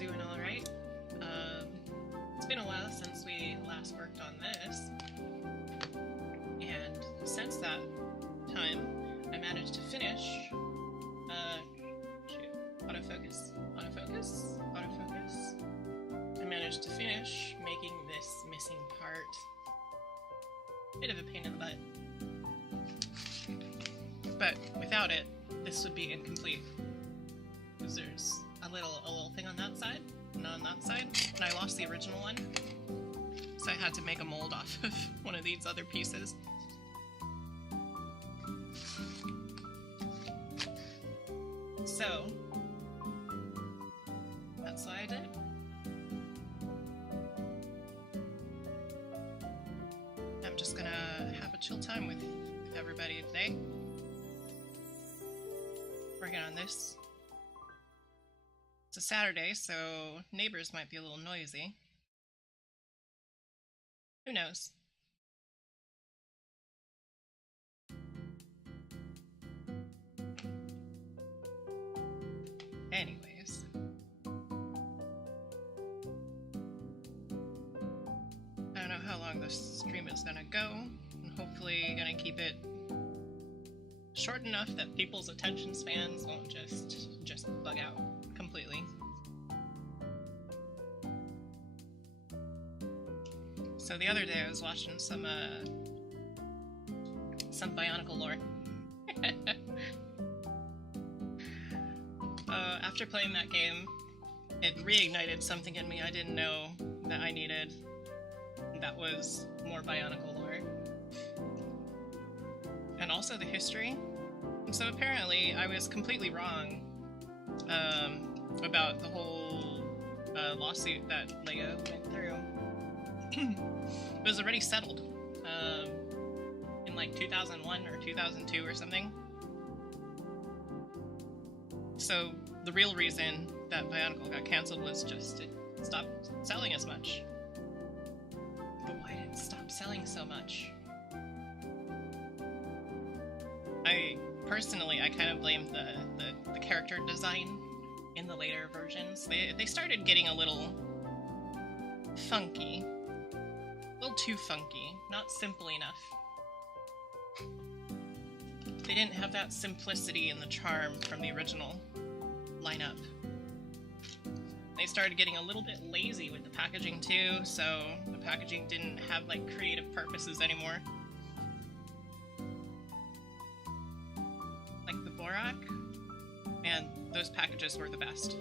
doing alright. It's been a while since we last worked on this, and since that time, I managed to finish, autofocus. I managed to finish making this missing part. Bit of a pain in the butt. But without it, this would be incomplete. Because there's a little thing on that side, and on that side, and I lost the original one. So I had to make a mold off of one of these other pieces. So, that's what I did. I'm just gonna have a chill time with everybody today. Working on this. It's a Saturday, so neighbors might be a little noisy. Who knows? Anyways. I don't know how long this stream is gonna go. I'm hopefully gonna keep it short enough that people's attention spans won't just bug out completely. So the other day I was watching some Bionicle lore. After playing that game, it reignited something in me I didn't know that I needed. That was more Bionicle lore. And also the history. And so apparently I was completely wrong about the whole lawsuit that Lego went through. It was already settled in like 2001 or 2002 or something. So the real reason that Bionicle got cancelled was just it stopped selling as much. But why did it stop selling so much? Personally, I kind of blame the character design in the later versions. They started getting a little funky. A little too funky. Not simple enough. They didn't have that simplicity and the charm from the original lineup. They started getting a little bit lazy with the packaging too, so the packaging didn't have like creative purposes anymore. Like the Borak, and those packages were the best.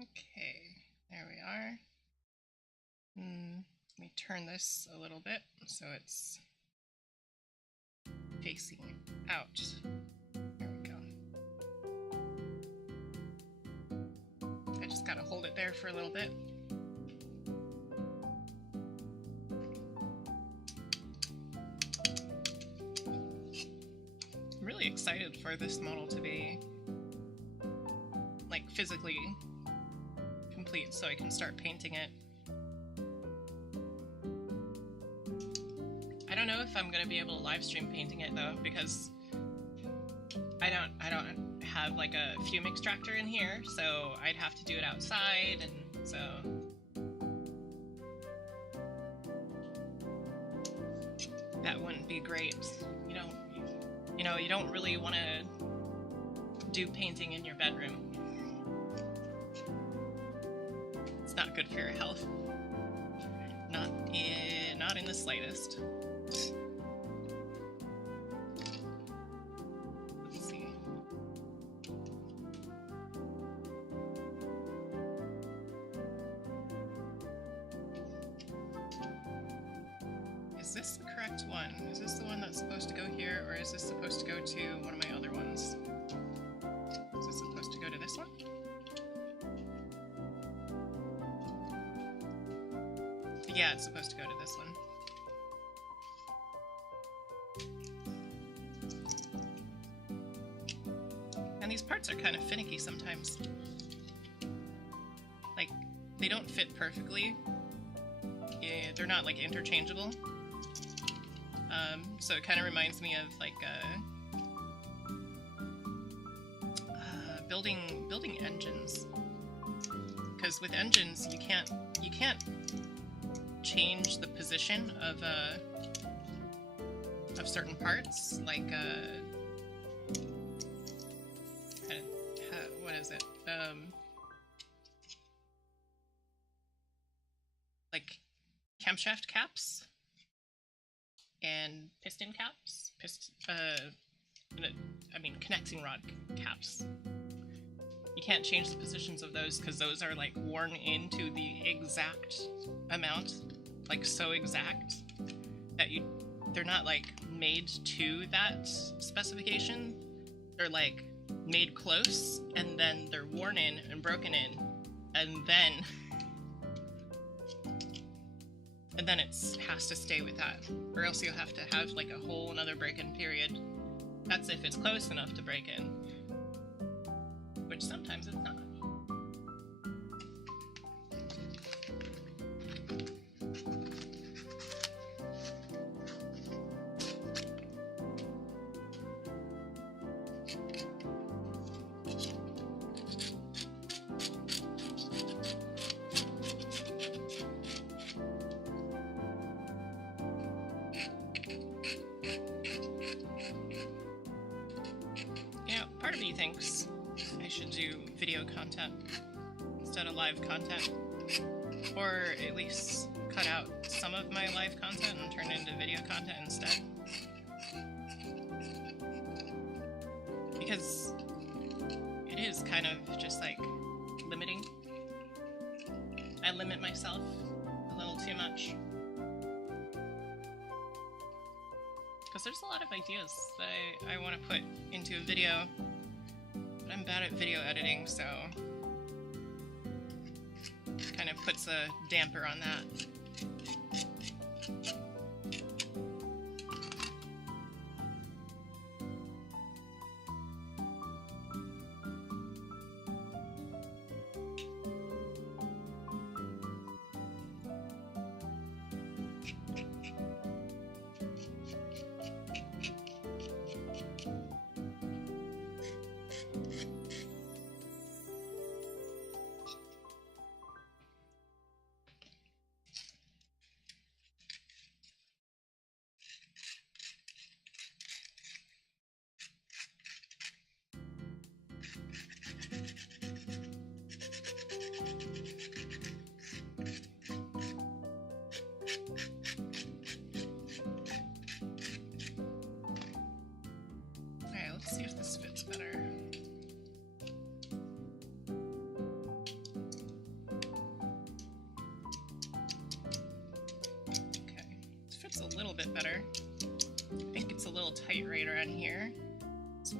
Okay, there we are. Let me turn this a little bit so it's facing out. There we go. I just gotta hold it there for a little bit. I'm really excited for this model to be like physically complete so I can start painting it. I don't know if I'm gonna be able to live stream painting it though, because I don't have like a fume extractor in here, so I'd have to do it outside, and so that wouldn't be great. You don't really want to do painting in your bedroom. It's not good for your health. Not in the slightest. Let's see. Is this the correct one? Is this the one that's supposed to go here, or is this supposed to go to one of my other ones? Is this supposed to go to this one? Yeah, it's supposed to go to this one. And these parts are kind of finicky sometimes. Like, they don't fit perfectly. Yeah, they're not like interchangeable. So it kind of reminds me of like building engines. Because with engines, you can't change the position of certain parts, like what is it? Like camshaft caps and piston caps. I mean connecting rod caps. You can't change the positions of those because those are like worn into the exact amount, like so exact that they're not like made to that specification. They're like made close and then they're worn in and broken in and then it has to stay with that, or else you'll have to have like a whole another break-in period. That's if it's close enough to break in, which sometimes it's not. Part of me thinks I should do video content instead of live content, or at least cut out some of my live content and turn it into video content instead, because it is kind of just like limiting. I limit myself a little too much. Because there's a lot of ideas that I want to put into a video, but I'm bad at video editing, so it kind of puts a damper on that. See if this fits better. Okay, this fits a little bit better. I think it's a little tight right around here. It's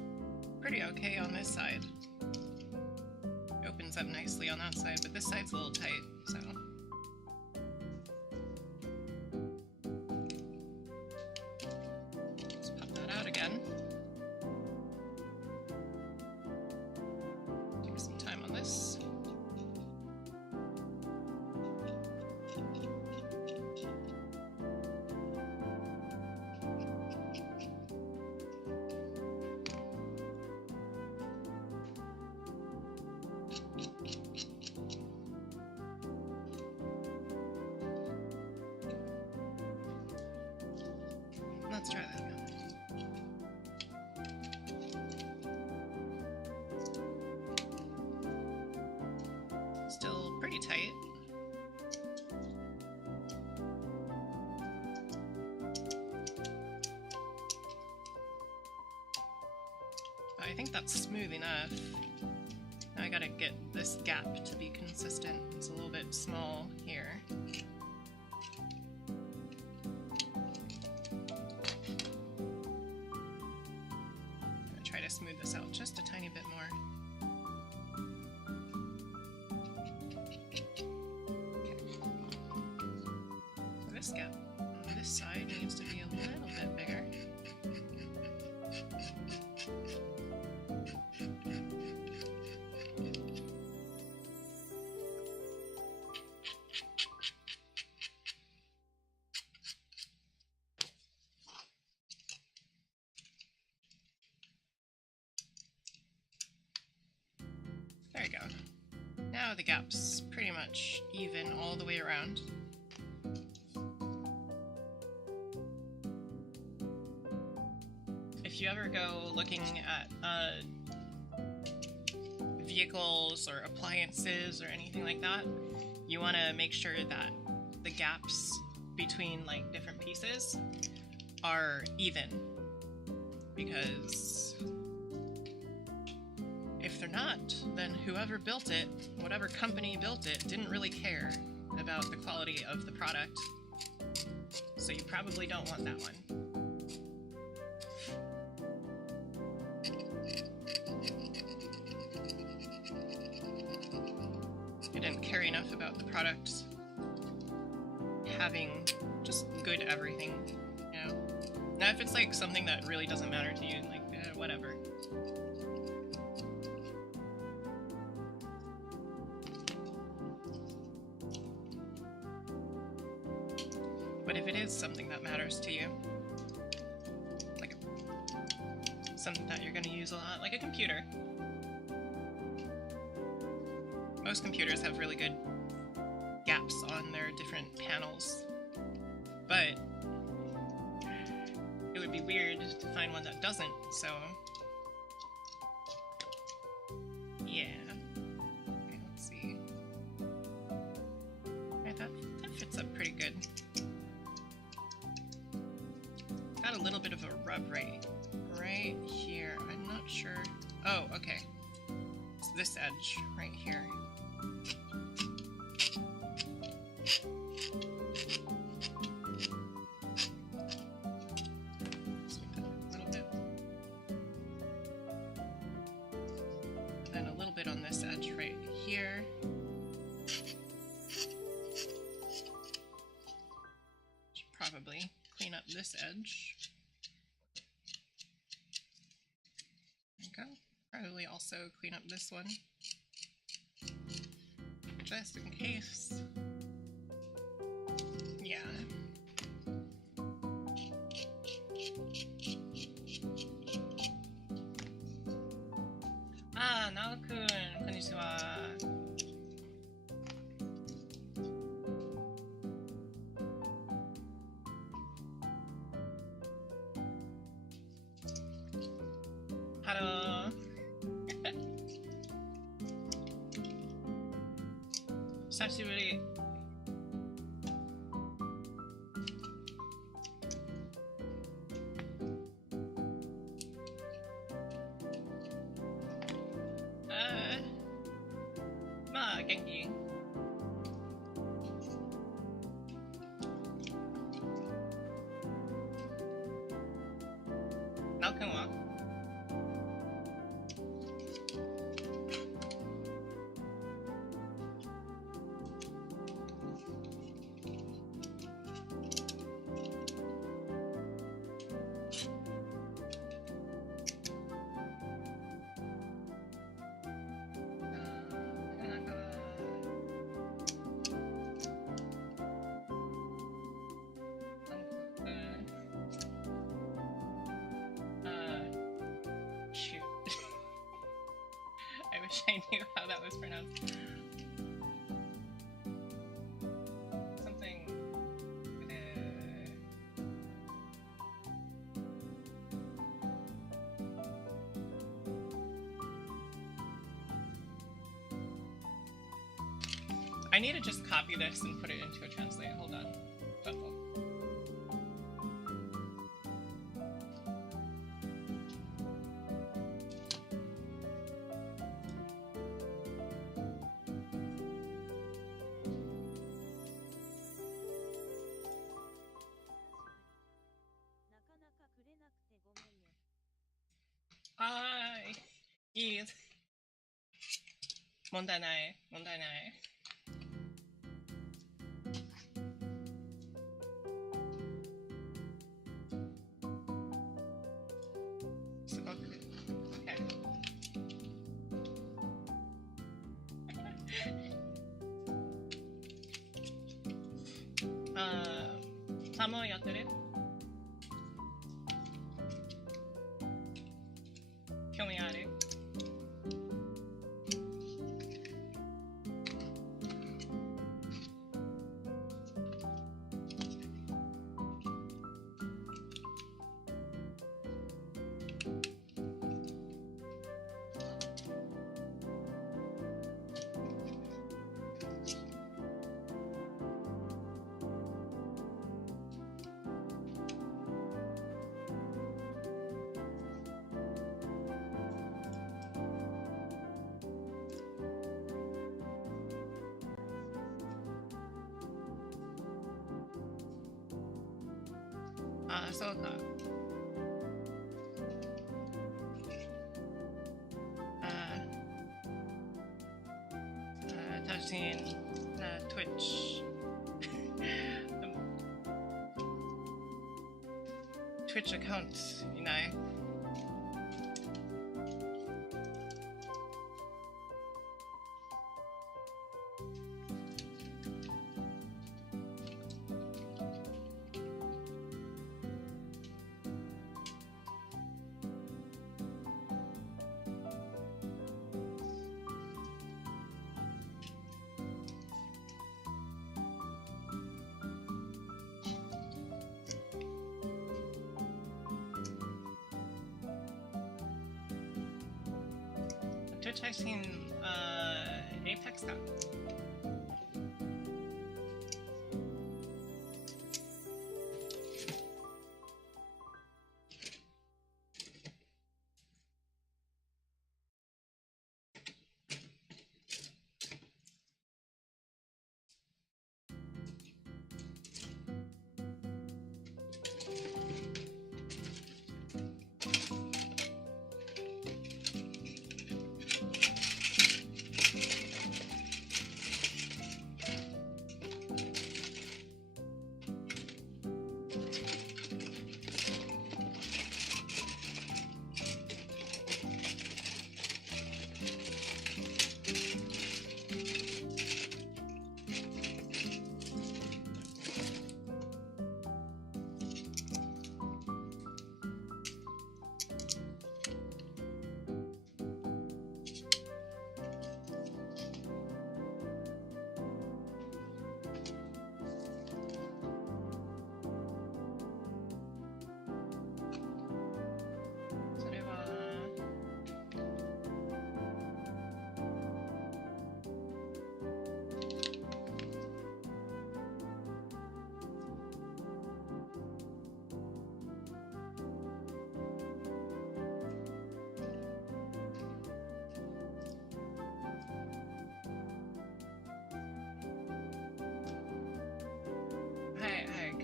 pretty okay on this side. It opens up nicely on that side, but this side's a little tight, so. Let's pop that out again. Let's try that again. Still pretty tight. But I think that's smooth enough. Now I gotta get this gap to be consistent. It's a little bit small here. Smooth this out just a tiny bit more. Okay. This gap on this side needs to be a little bit bigger. the gap's pretty much even all the way around. If you ever go looking at vehicles or appliances or anything like that, you want to make sure that the gaps between like different pieces are even, because if they're not, then whoever built it, whatever company built it, didn't really care about the quality of the product. So you probably don't want that one. You didn't care enough about the product having just good everything, you know? Now if it's like something that really doesn't matter to you, like whatever. But if it is something that matters to you, like something that you're going to use a lot, like a computer. Most computers have really good gaps on their different panels, but it would be weird to find one that doesn't, so yeah. Okay, let's see. Right, that fits up pretty good. Got a little bit of a rub right here. I'm not sure. Oh, okay. It's this edge right here. This edge. There you go. Probably also clean up this one, just in case. Yeah. Ah, Nao-kun, konnichiwa. Hello. 久しぶり。まあ元気。なおくんは？I knew how that was pronounced. Something I need to just copy this and put it into a translate. Hold on. Uh-oh.いいです。問題ない。問題ない。すごく。タモやってる？興味ある？ああ、そうか。I've seen Twitch. Twitch accounts, you know. Twitch I've seen Apex か。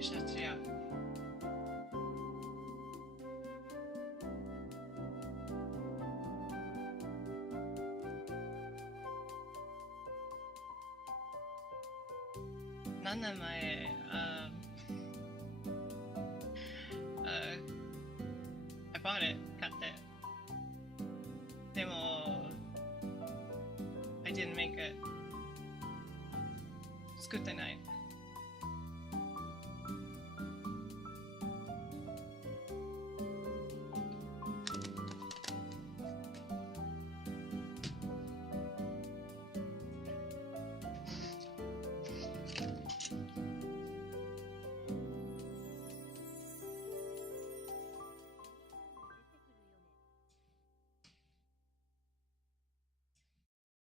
Kyshatria. Nana mae I bought it, 買って。でも I didn't make it. 作ってない。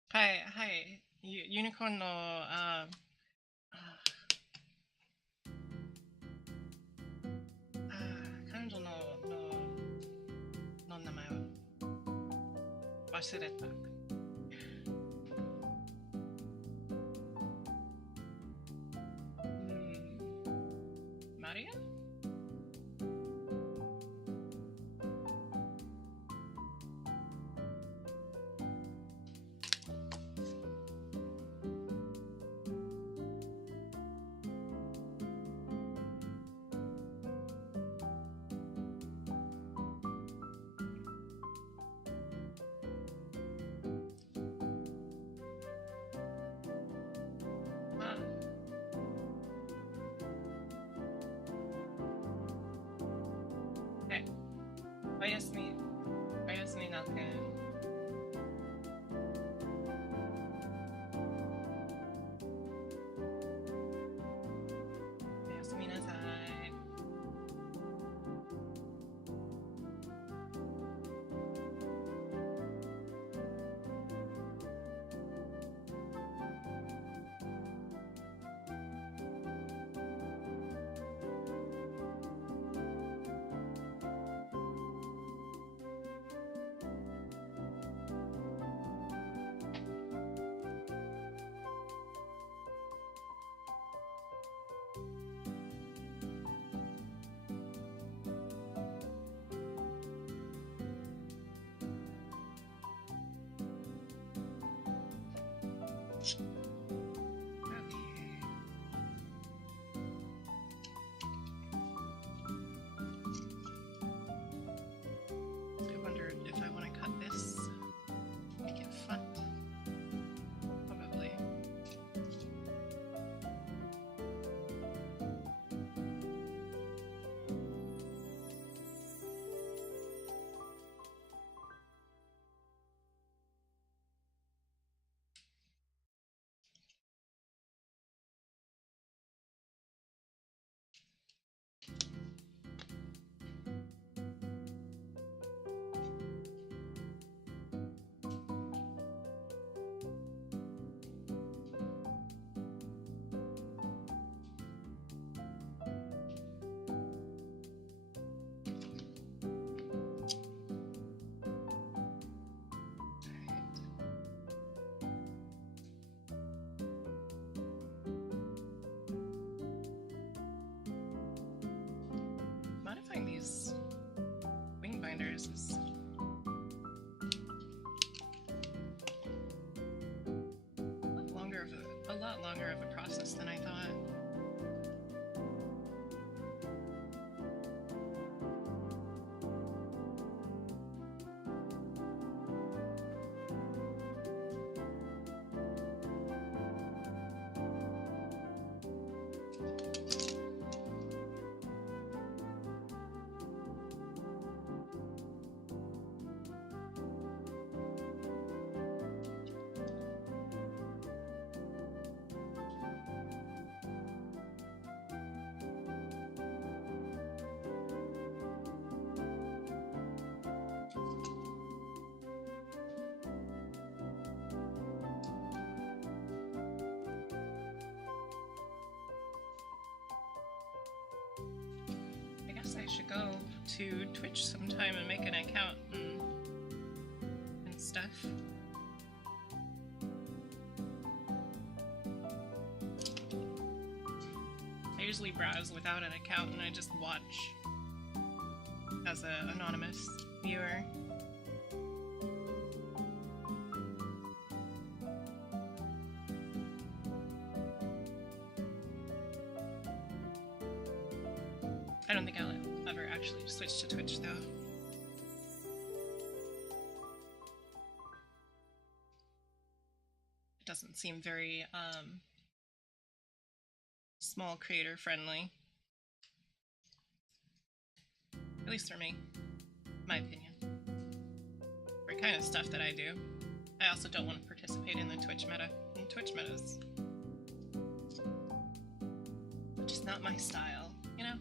はいはい、ユニコーンの彼女の名前は忘れた。マリア？おやすみなくん。おやすみなさい。yours is a lot longer of a process than I thought. I should go to Twitch sometime and make an account and stuff. I usually browse without an account and I just watch as an anonymous viewer. I don't think I'll ever actually switch to Twitch though. It doesn't seem very small creator friendly. At least for me, my opinion. For the kind of stuff that I do. I also don't want to participate in the Twitch meta. And Twitch meta's just not my style, you know?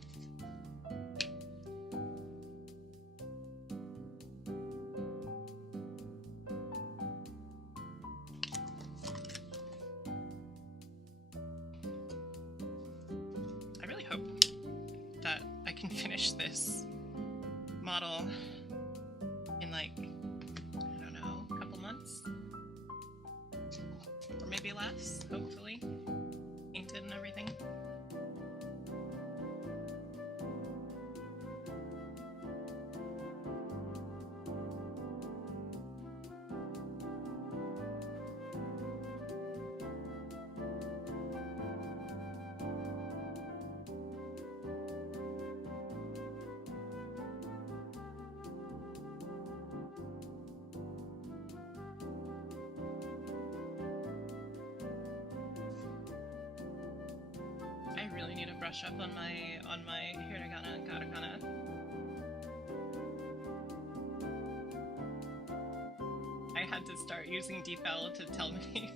This model in like, I don't know, a couple months or maybe less, hopefully, painted and everything. Up on my hiragana and katakana. I had to start using defal to tell me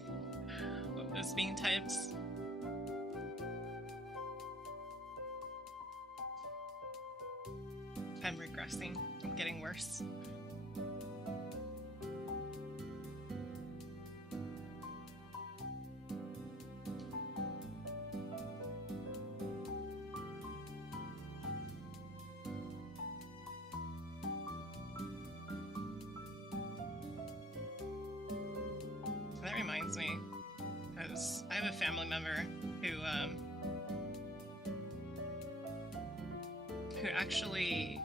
what was being typed. I'm regressing. I'm getting worse. That reminds me, because I have a family member who actually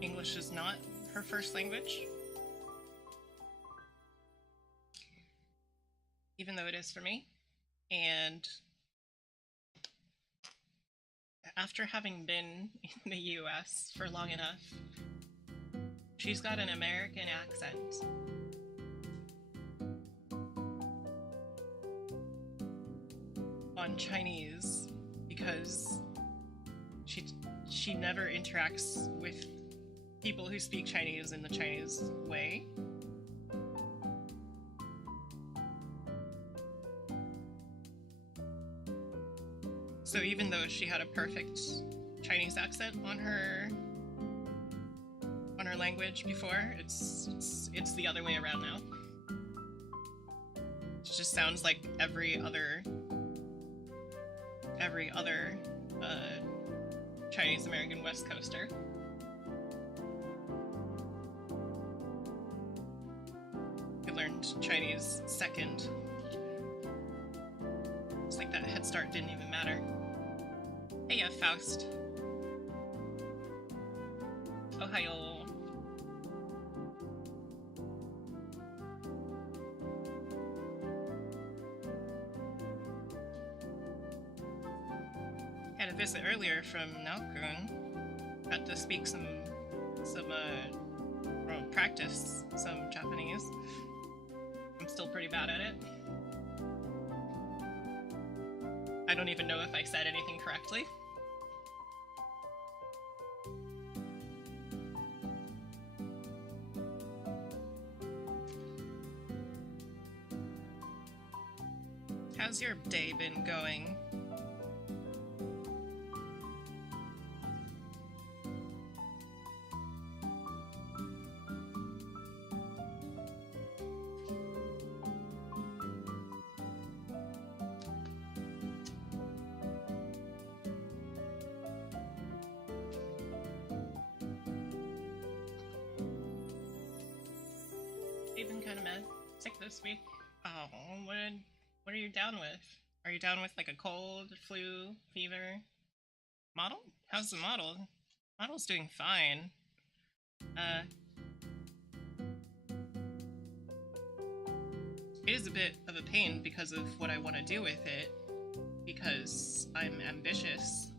English is not her first language, even though it is for me. And after having been in the US for long enough, she's got an American accent. On Chinese because she never interacts with people who speak Chinese in the Chinese way. So even though she had a perfect Chinese accent on her language before, it's the other way around now. It just sounds like every other Chinese American West Coaster. I learned Chinese second. It's like that head start didn't even matter. Hey, Faust. Ohayo. Had a visit earlier from Naokun. Had to speak some practice some Japanese. I'm still pretty bad at it. I don't even know if I said anything correctly. How's your day been going? You've been kind of sick this week. Oh, what are you down with? Are you down with like a cold, flu, fever? Model? How's the model? Model's doing fine. It is a bit of a pain because of what I want to do with it, because I'm ambitious.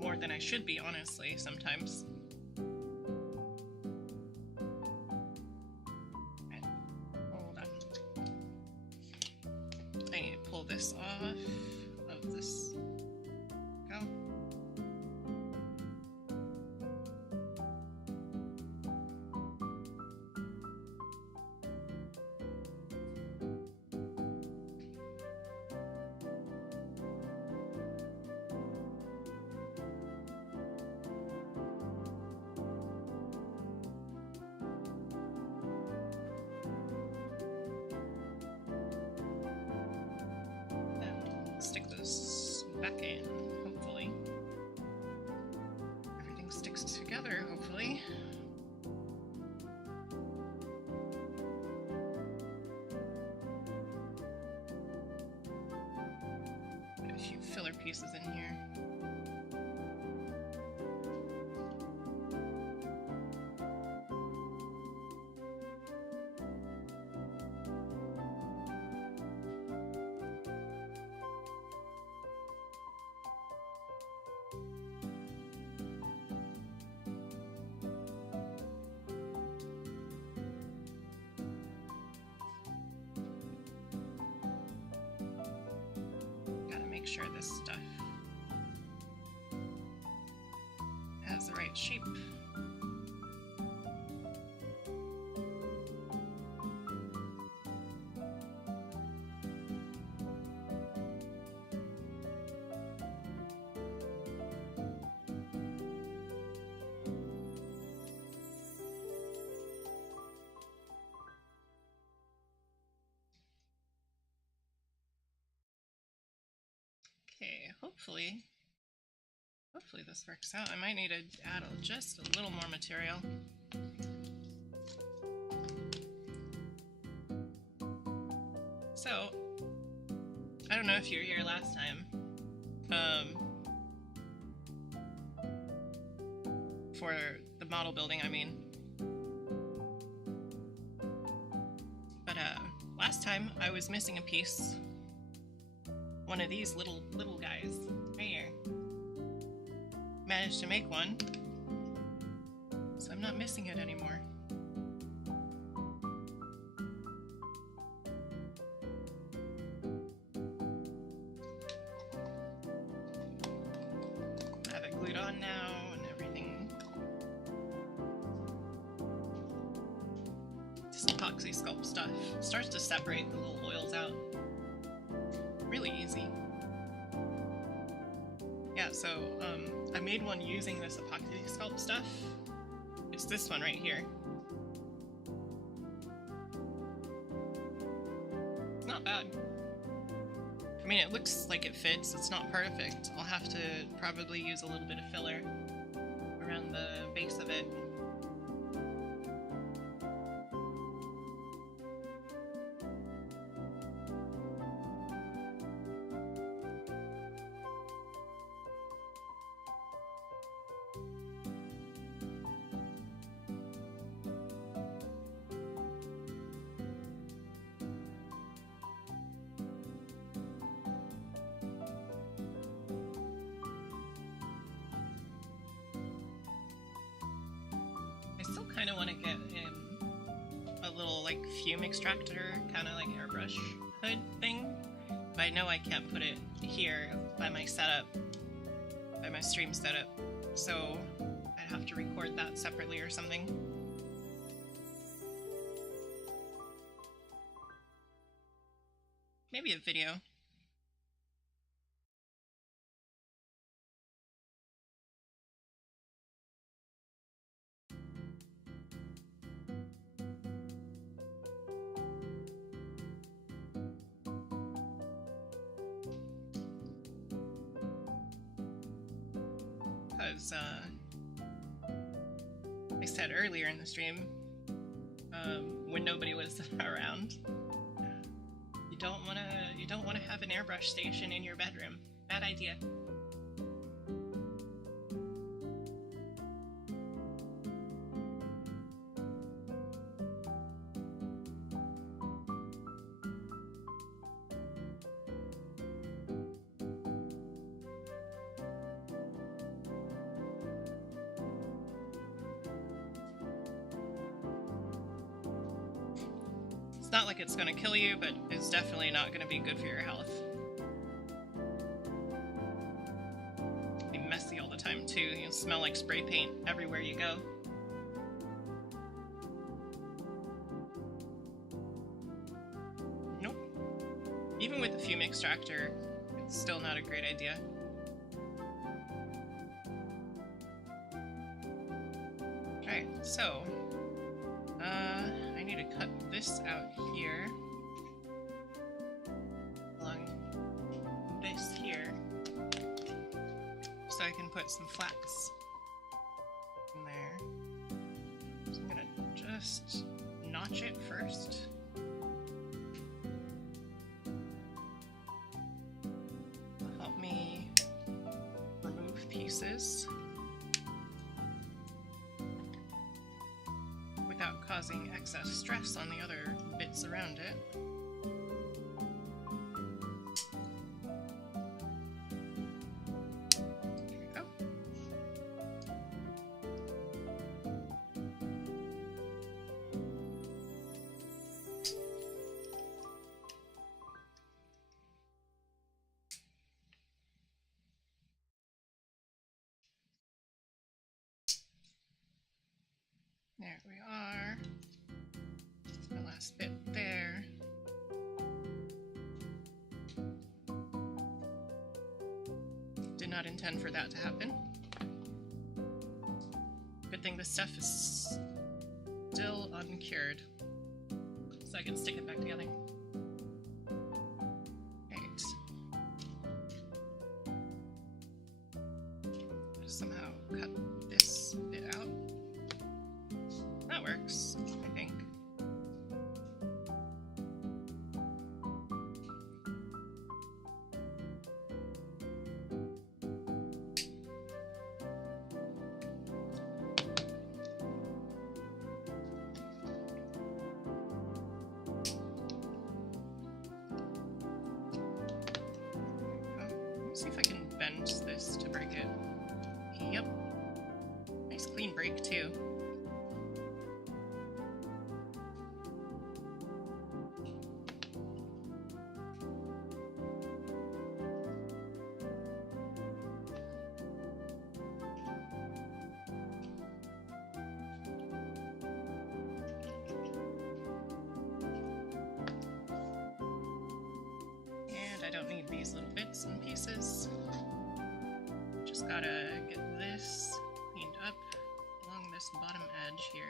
More than I should be, honestly, sometimes. I need to pull this off of this. Go. Stick this back in, hopefully. Everything sticks together, hopefully. Put a few filler pieces in here. Make sure this stuff has the right shape. Okay, hopefully this works out. I might need to add just a little more material. So, I don't know if you were here last time, for the model building, I mean. But last time I was missing a piece. One of these little guys right here. Managed to make one, so I'm not missing it anymore. I have it glued on now and everything. This epoxy sculpt stuff starts to separate the little oils out. Really easy. Yeah, so I made one using this epoxy sculpt stuff. It's this one right here. It's not bad. I mean, it looks like it fits. It's not perfect. I'll have to probably use a little bit of filler around the base of it. kind of want to get a little like fume extractor, kind of like airbrush hood thing, but I know I can't put it here by my setup, by my stream setup, so I'd have to record that separately or something. Maybe a video. Because I said earlier in the stream, when nobody was around, you don't wanna have an airbrush station in your bedroom. Bad idea. It's not like it's gonna kill you, but it's definitely not gonna be good for your health. It'll be messy all the time too. You'll smell like spray paint everywhere you go. Nope. Even with the fume extractor, it's still not a great idea. Okay, so I need to cut this out here along this here so I can put some flax in there. So I'm gonna just notch it first. It'll help me remove pieces without causing excess stress on the other bits around it. There we go. There we are. The last bit there. Did not intend for that to happen. Good thing this stuff is still uncured, so I can stick it back together. Right. Just somehow cut this bit out. That works, I think. Let's see if I can bend this to break it. Yep. Nice clean break too. I don't need these little bits and pieces. Just gotta get this cleaned up along this bottom edge here.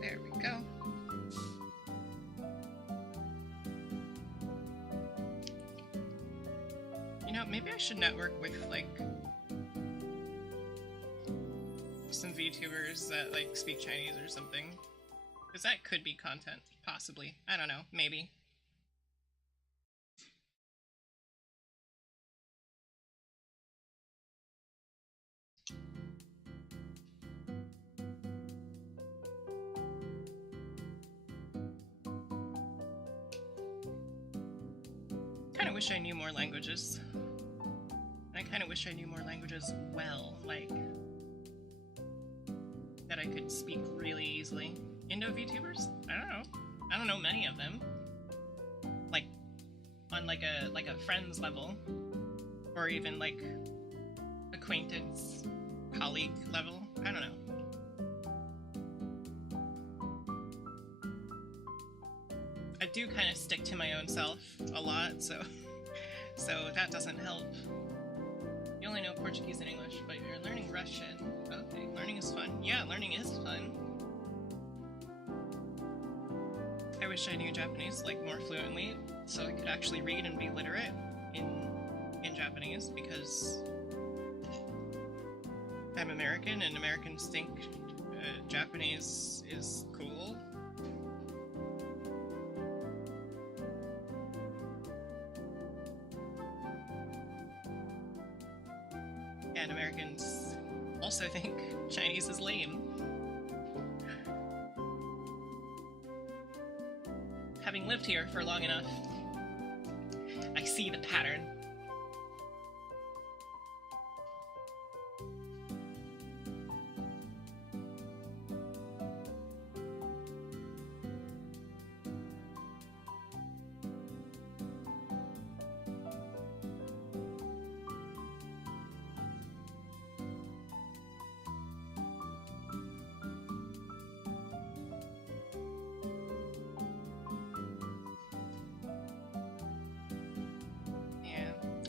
There we go. You know, maybe I should network with, like, some VTubers that, like, speak Chinese or something. Because that could be content, possibly. I don't know, maybe. of wish I knew more languages. I kind of wish I knew more languages well, like that I could speak really easily. Indo VTubers? I don't know. I don't know many of them. Like on like a friends level, or even like acquaintance, colleague level. I don't know. I do kind of stick to my own self a lot, so that doesn't help. You only know Portuguese and English, but you're learning Russian. Okay, learning is fun. Yeah, learning is fun. I wish I knew Japanese like more fluently, so I could actually read and be literate in Japanese, because I'm American and Americans think Japanese is cool. And Americans also think Chinese is lame. Having lived here for long enough, I see the pattern.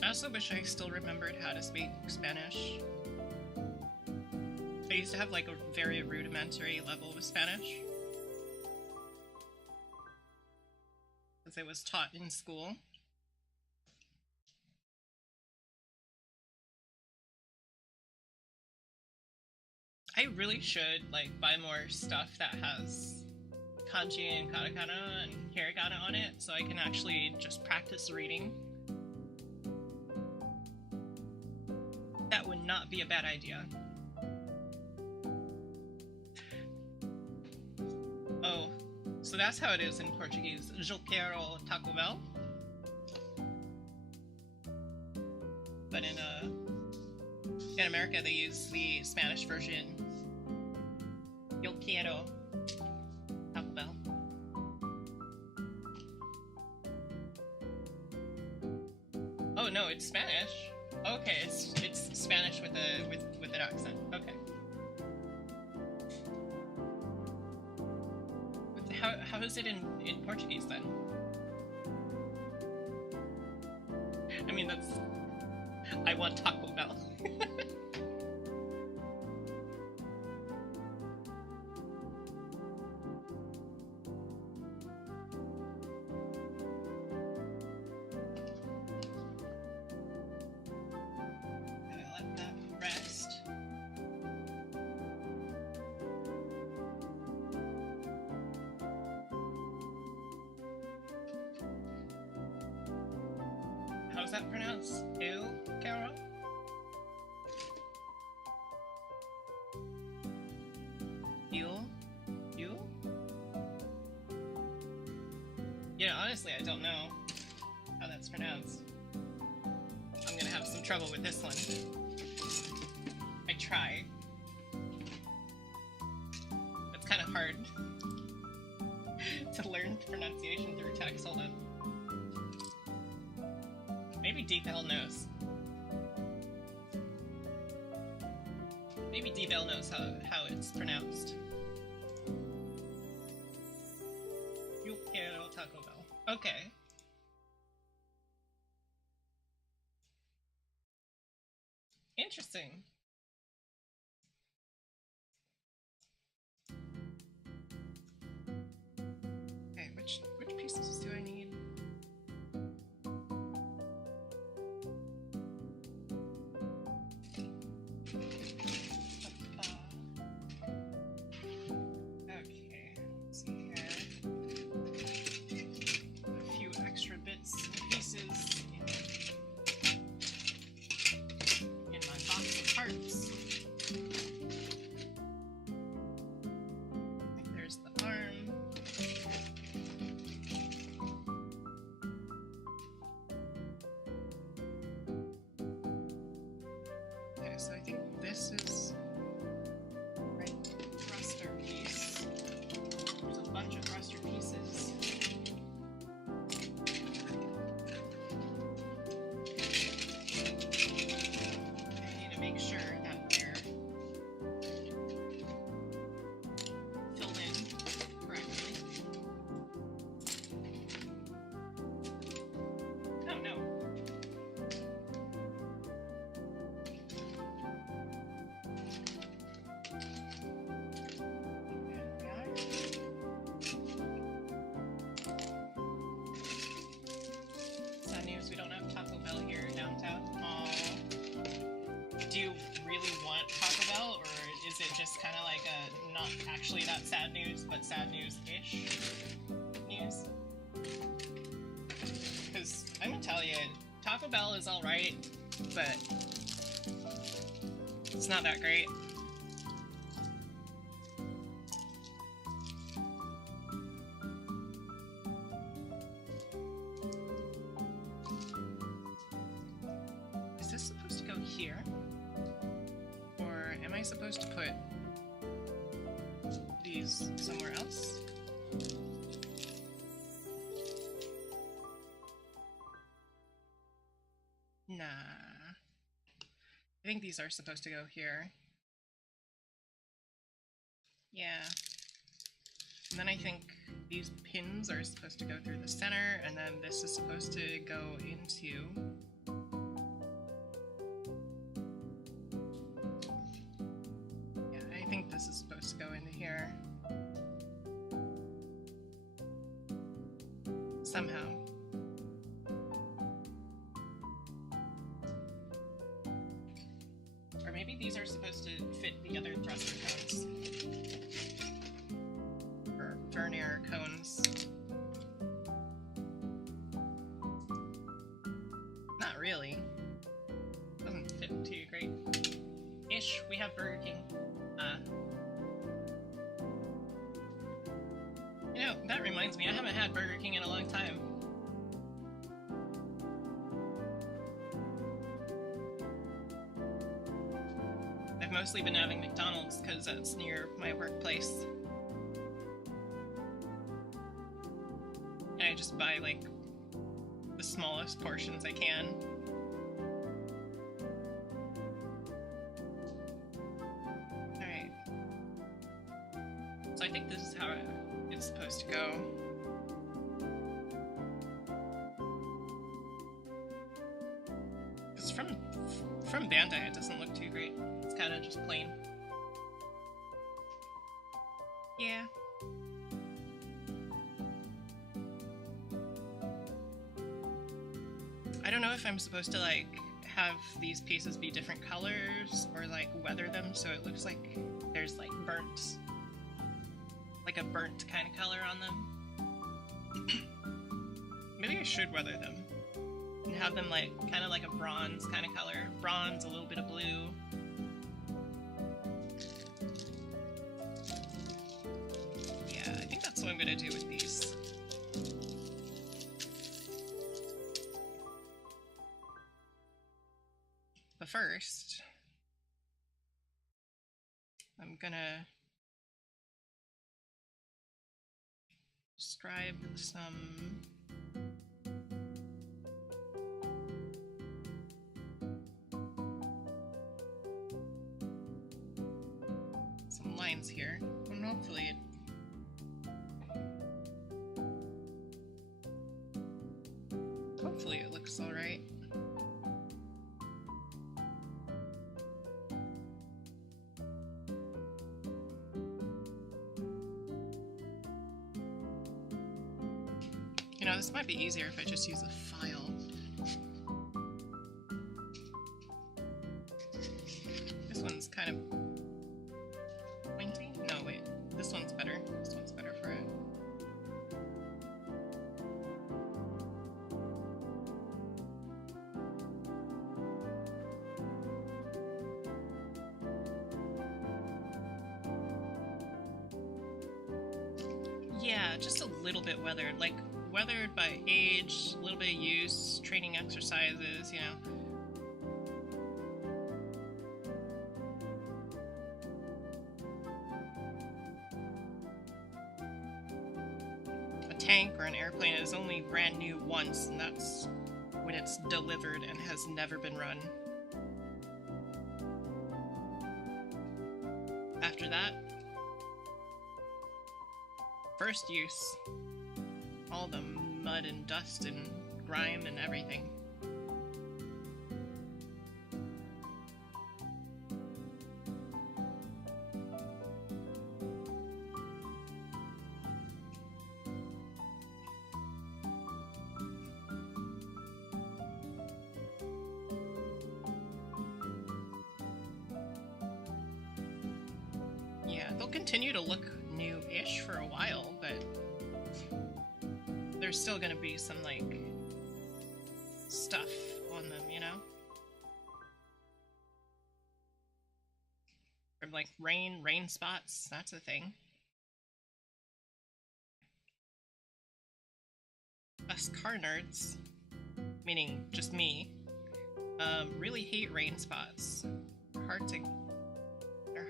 I also wish I still remembered how to speak Spanish. I used to have like a very rudimentary level with Spanish, because it was taught in school. I really should like buy more stuff that has kanji and katakana and hiragana on it, so I can actually just practice reading. That would not be a bad idea. Oh, so that's how it is in Portuguese. Eu quero Taco Bell. But in America they use the Spanish version. Eu quiero Taco Bell. Oh no, it's Spanish. Okay, it's Spanish with an accent. Okay. How is it in Portuguese then? I mean, that's... I want Taco Bell. How's that pronounced? Eu quero? You? You know, honestly, I don't know how that's pronounced. I'm gonna have some trouble with this one. I try. It's kind of hard to learn pronunciation through text. Hold on. Maybe Deep L knows. Maybe Deep L knows how it's pronounced. You quiero Taco Bell. Okay. Interesting. Okay, which pieces do I need? just kind of like a not actually that sad news, but sad news-ish news. Because I'm gonna tell you, Taco Bell is alright, but it's not that great. Is this supposed to go here? Or am I supposed to put these somewhere else? Nah. I think these are supposed to go here. Yeah. And then I think these pins are supposed to go through the center, and then this is supposed to go into... Yeah, I think this is supposed to go into here. Somehow. Or maybe these are supposed to fit the other thruster cones. Or vernier cones. Not really. Doesn't fit too great. Ish, we have Burger King. You know, that reminds me, I haven't had Burger King in a long time. I've mostly been having McDonald's because that's near my workplace. And I just buy, like, the smallest portions I can. Alright. So I think this is how it's supposed to go. Because from Bandai it doesn't look too great. It's kind of just plain. Yeah. I don't know if I'm supposed to like have these pieces be different colors or like weather them so it looks like there's like burnt, like a burnt kind of color on them. Maybe I should weather them and have them like kind of like a bronze kind of color. Bronze, a little bit of blue. Yeah, I think that's what I'm gonna do with these. But first, I'm gonna scribe some lines here, and hopefully it looks all right. You know, this might be easier if I just use a file. This one's kind of pointy. No, wait. This one's better. This one's better for it. Yeah, just a little bit weathered. Like, weathered by age, a little bit of use, training exercises, you know. A tank or an airplane is only brand new once, and that's when it's delivered and has never been run. After that, first use. All the mud and dust and grime and everything. they'll continue to look new-ish for a while, but there's still gonna be some, like, stuff on them, you know? From, like, rain spots, that's a thing. Us car nerds, meaning just me, really hate rain spots. They're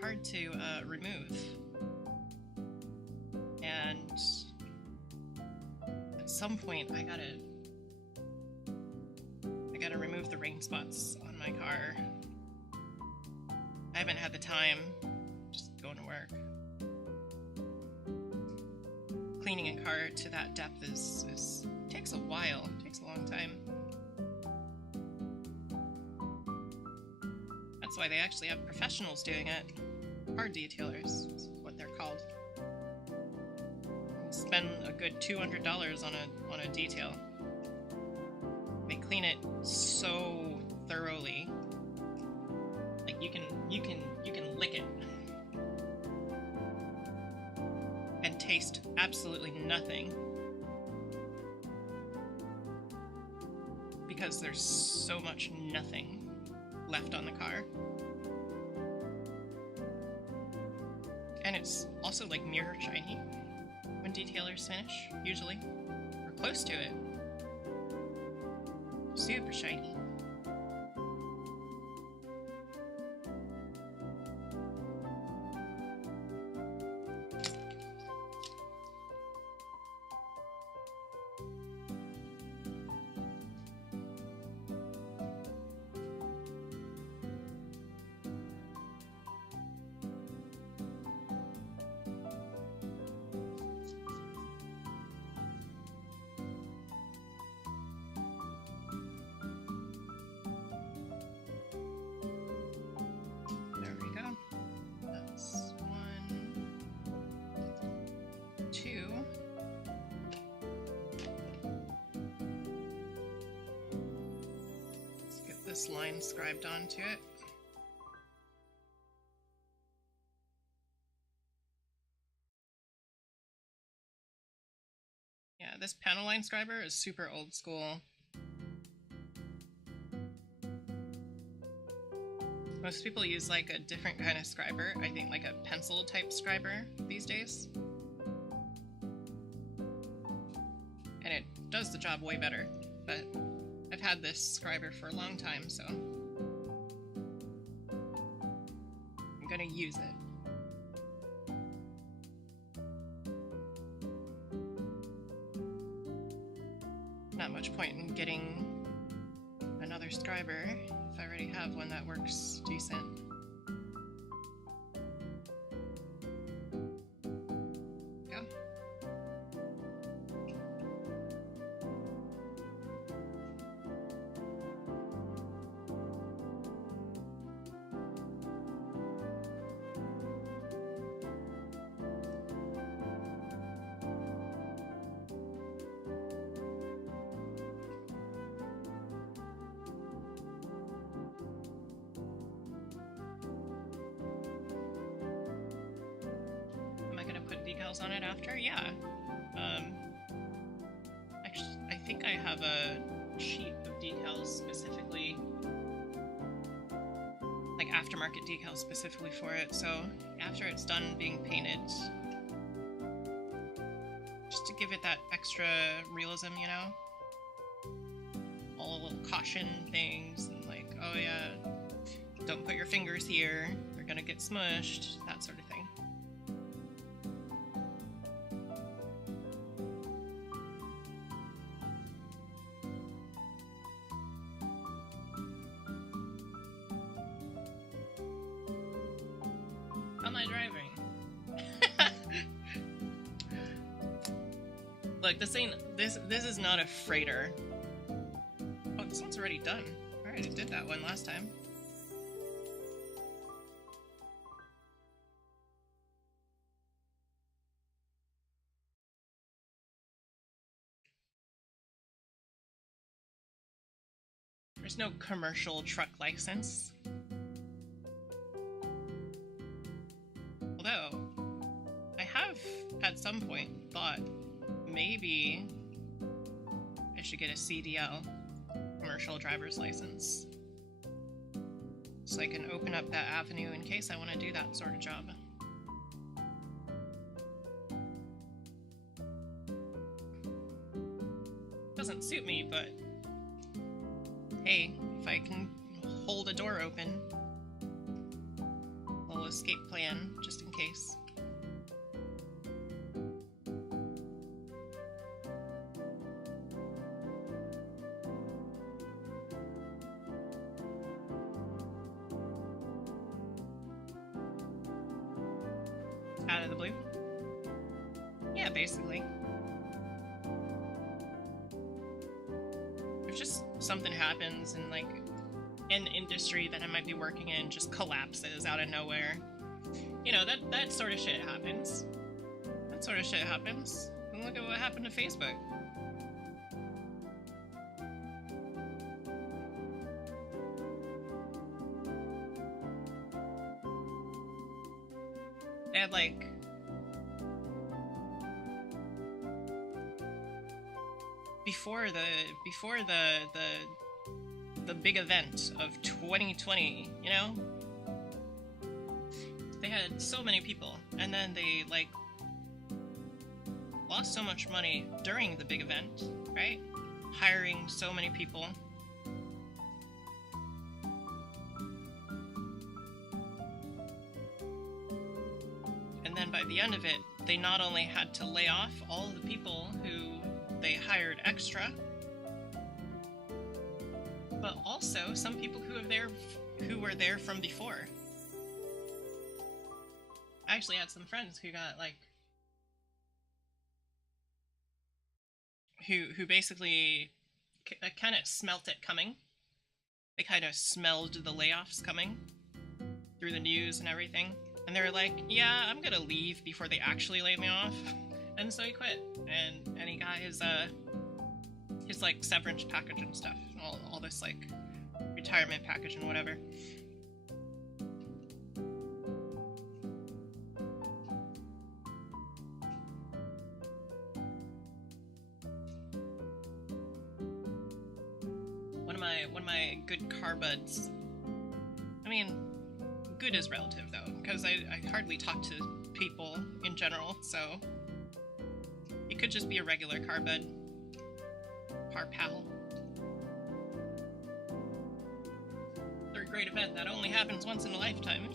hard to remove. And at some point I gotta remove the rain spots on my car. I haven't had the time, just going to work. Cleaning a car to that depth is takes a while, takes a long time. That's why they actually have professionals doing it. Car detailers is what they're called. Spend a good $200 on a detail. They clean it so thoroughly. Like you can lick it and taste absolutely nothing because there's so much nothing left on the car. And it's also like mirror shiny when detailers finish, usually, or close to it. Super shiny. This line scribed onto it. Yeah, this panel line scriber is super old school. Most people use like a different kind of scriber, I think like a pencil type scriber these days. And it does the job way better, but I've had this scriber for a long time, so I'm gonna use it. Not much point in getting another scriber if I already have one that works decent. On it after, yeah. Actually, I think I have a sheet of decals specifically, like aftermarket decals specifically for it, so after it's done being painted, just to give it that extra realism, you know? All the little caution things, and like, oh yeah, don't put your fingers here, they're gonna get smushed, that sort of thing. Look, this is not a freighter. Oh, this one's already done. Alright, it did that one last time. There's no commercial truck license. Although, some point thought maybe I should get a CDL, commercial driver's license, so I can open up that avenue in case I want to do that sort of job. Doesn't suit me, but hey, if I can hold a door open, a little escape plan just in case. Out of the blue? Yeah, basically. If just something happens in like an industry that I might be working in just collapses out of nowhere, you know, that sort of shit happens. That sort of shit happens. And look at what happened to Facebook. They had like before the big event of 2020, you know? They had so many people, and then they like lost so much money during the big event, right? Hiring so many people. And then by the end of it, they not only had to lay off all of the people who they hired extra, but also some people who were there from before. I actually had some friends who got like who basically kind of smelt it coming. They kind of smelled the layoffs coming through the news and everything. And they were like, yeah, I'm gonna leave before they actually lay me off. And so he quit. And he got his like severance package and stuff. All this like retirement package and whatever. One of my good car buds. I mean, good is relative though, because I hardly talk to people in general, so it could just be a regular car bud, car pal. Third grade event that only happens once in a lifetime.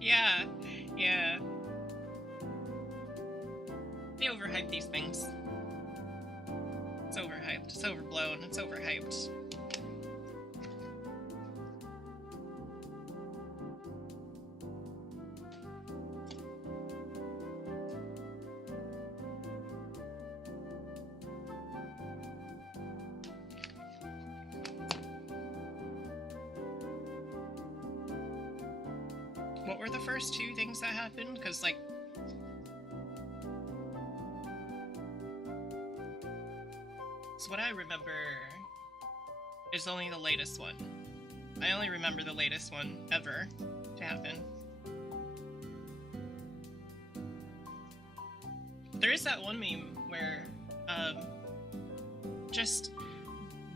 yeah. They overhype these things. It's overhyped, it's overblown, it's overhyped. What were the first two things that happened? Because, like, so what I remember is only the latest one. I only remember the latest one ever to happen. There is that one meme where just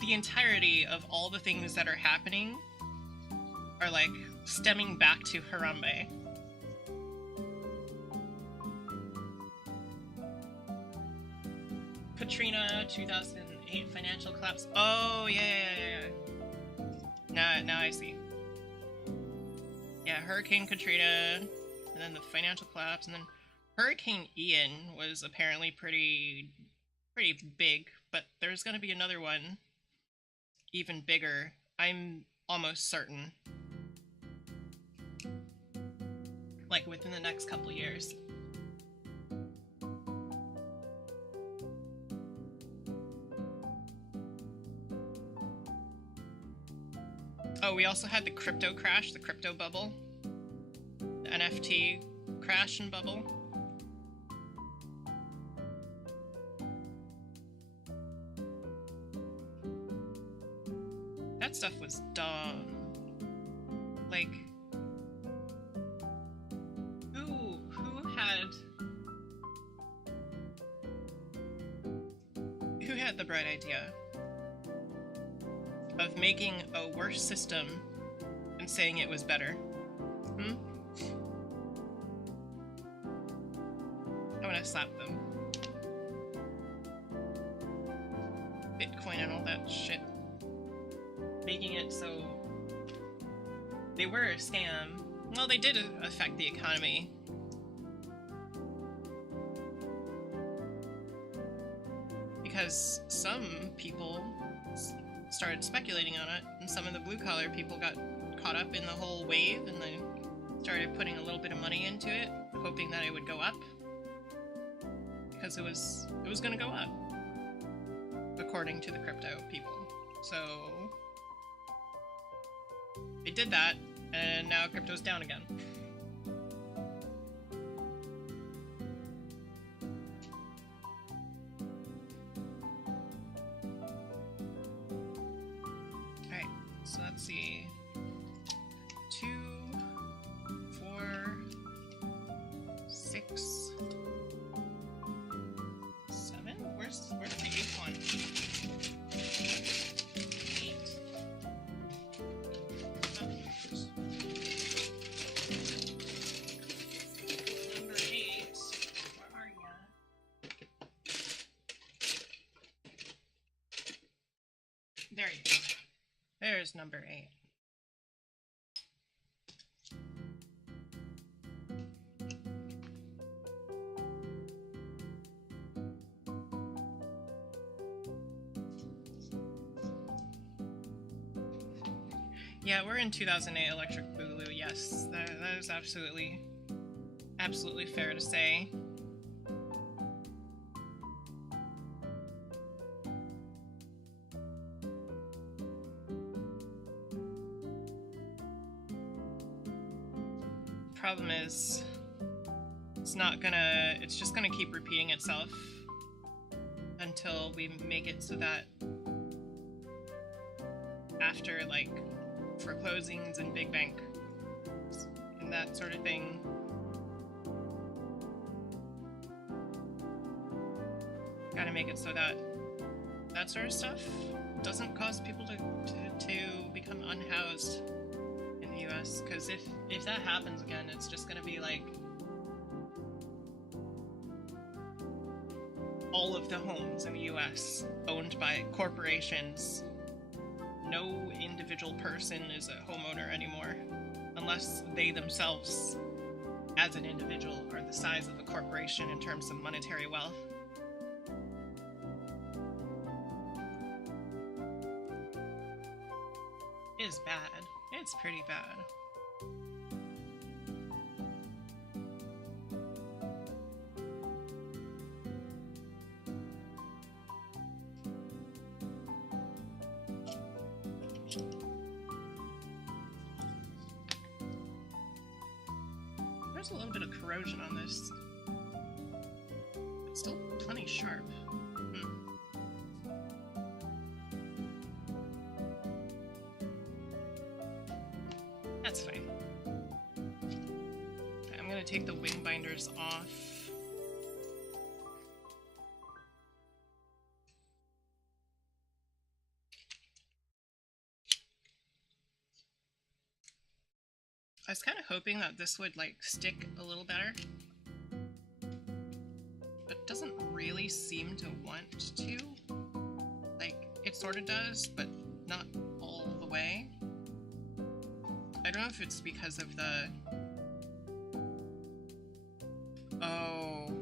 the entirety of all the things that are happening are like stemming back to Harambe. Katrina, 2008 financial collapse. Oh, yeah. Now I see. Yeah, Hurricane Katrina, and then the financial collapse, and then Hurricane Ian was apparently pretty big, but there's gonna be another one even bigger. I'm almost certain. Like within the next couple years. Oh, we also had the crypto crash, the crypto bubble. The NFT crash and bubble. That stuff was dumb. Like, who had Who had the bright idea of making a worse system and saying it was better? Hmm? I want to slap them. Bitcoin and all that shit. Making it so they were a scam. Well, they did affect the economy. Because some people started speculating on it, and some of the blue-collar people got caught up in the whole wave, and they started putting a little bit of money into it, hoping that it would go up. Because it was gonna go up, according to the crypto people. So they did that, and now crypto's down again. Alright, so let's see. 2, 4, 6, 7? Where's the 8th one? 8. Number 8. Where are ya? There you go. There's number 8. Yeah, we're in 2008 Electric Boogaloo, yes. That is absolutely fair to say. Problem is, it's just gonna keep repeating itself until we make it so that after, like, foreclosings and big bank and that sort of thing, gotta make it so that that sort of stuff doesn't cause people to become unhoused in the US, because if that happens again, it's just gonna be like all of the homes in the US owned by corporations. No individual person is a homeowner anymore, unless they themselves, as an individual, are the size of a corporation in terms of monetary wealth. It's bad. It's pretty bad. There's a little bit of corrosion on this. It's still plenty sharp. That's fine. Okay, I'm gonna take the wing binders off. I was kind of hoping that this would, like, stick a little better, but it doesn't really seem to want to. Like, it sort of does, but not all the way. I don't know if it's because of the... Oh...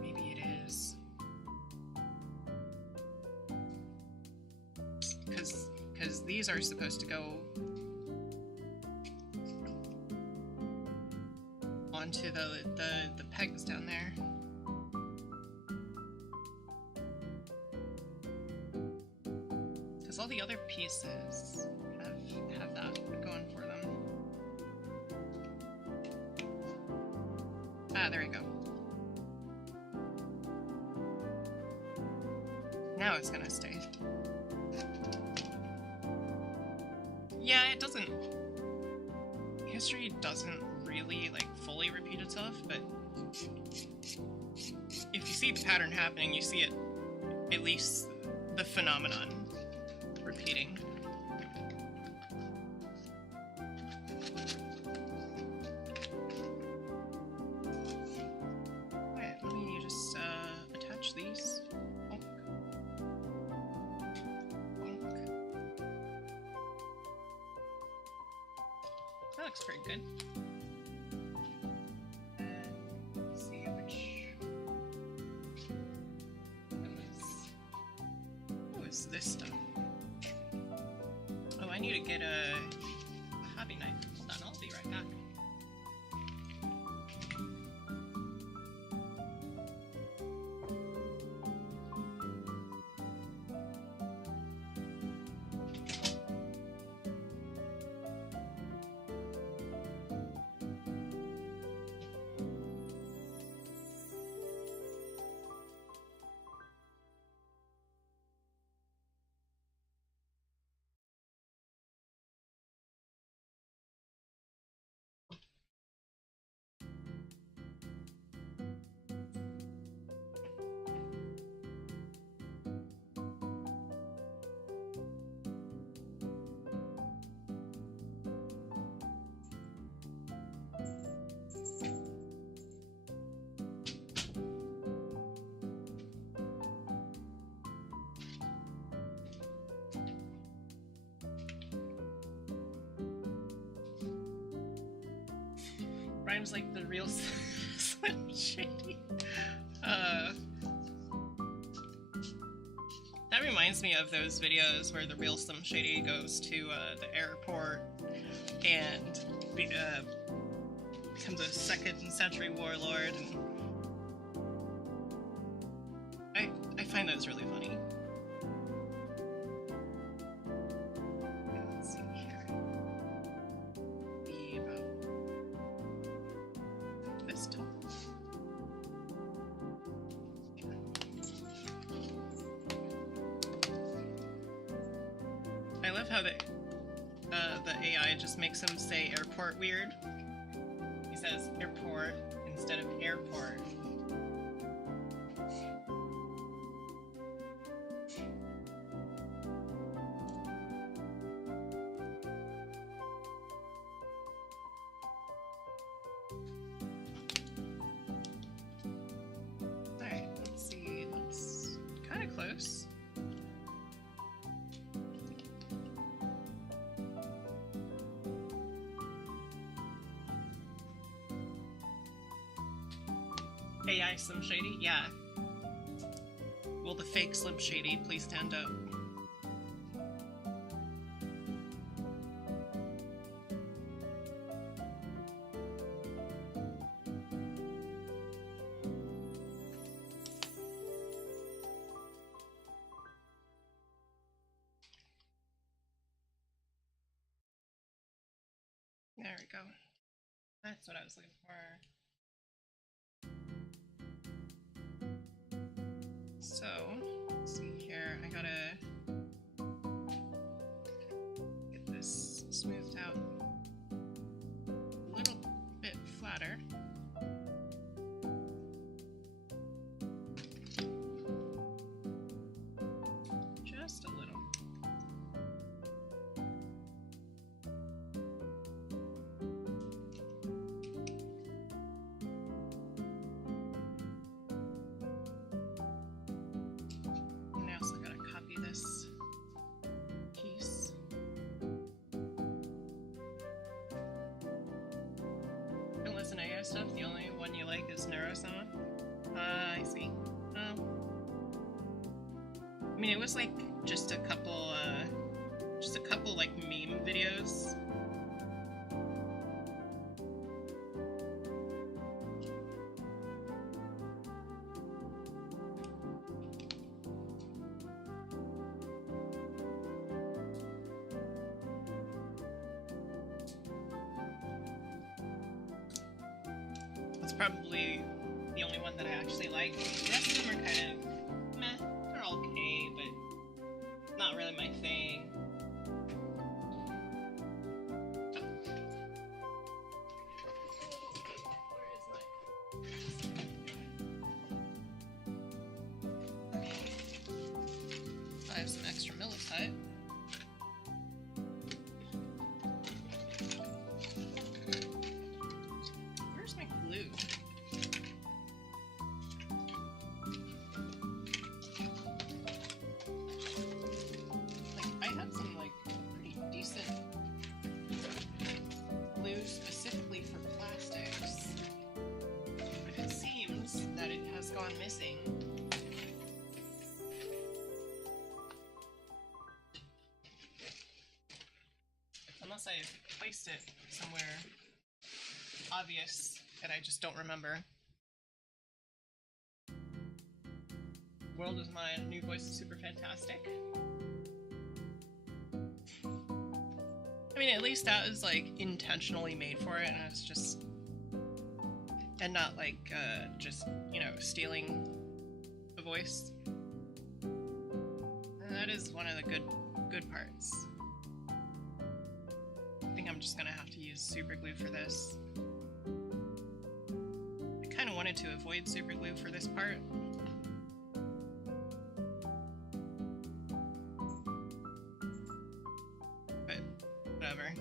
Maybe it is. Because these are supposed to go onto the pegs down there. Because all the other pieces have that going for them. Ah, there we go. Now it's gonna stay. Yeah, it doesn't... History doesn't really, like, fully repeat itself, but if you see see the pattern happening, you see it, at least the phenomenon repeating. Alright, let me just attach these. Bonk. Bonk. That looks pretty good. This stuff. Oh, I need to get a hobby knife. Hold on, I'll be right back. Rhymes like the real Slim Shady. That reminds me of those videos where the real Slim Shady goes to the airport and becomes a second century warlord. And I find those really funny. Let's see here. Be about this tall. I love how the AI just makes him say airport weird. He says airport instead of airport. Alright, let's see. That's kind of close. AI Slim Shady? Yeah. Will the fake Slim Shady please stand up? There we go. That's what I was looking for. So, let's see here, I gotta get this smoothed out a little bit flatter. Just a little. This piece. Don't listen to AI stuff. The only one you like is Neurosama. I see. I mean, it was like just a couple like meme videos. Probably the only one that I actually like. The rest of them are kind of meh. They're okay, but not really my thing. Where is my... try some extra Milliput. Where's my glue? Like, I had some, like, pretty decent glue specifically for plastics, but it seems that it has gone missing. Unless I placed it somewhere obvious and I just don't remember. World is Mine, new voice is super fantastic. I mean, at least that was like intentionally made for it, and it's just, and not like just, you know, stealing the voice. And that is one of the good parts. I think I'm just gonna have to use super glue for this. I kind of wanted to avoid super glue for this part. But whatever.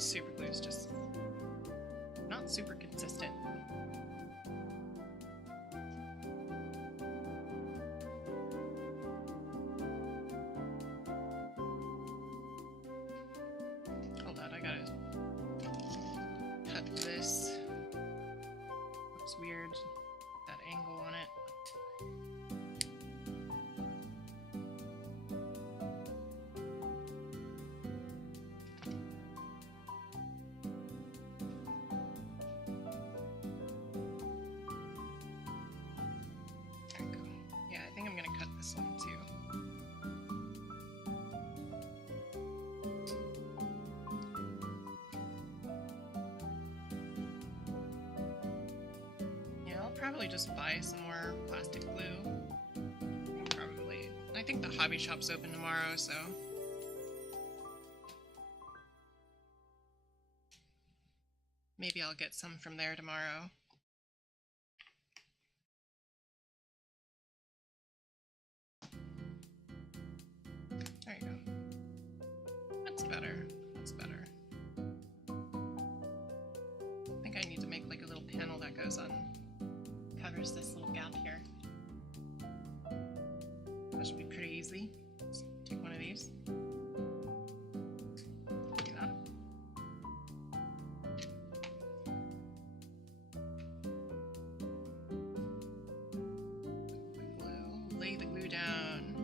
Super glue is just not super consistent. Hold on, I gotta cut this. Looks weird, that angle on it. Probably just buy some more plastic glue. Probably. I think the hobby shop's open tomorrow, so maybe I'll get some from there tomorrow. There you go. That's better. That's better. I think I need to make like a little panel that goes on. Covers this little gap here. That should be pretty easy. Let's take one of these. Do that. Glue. Lay the glue down.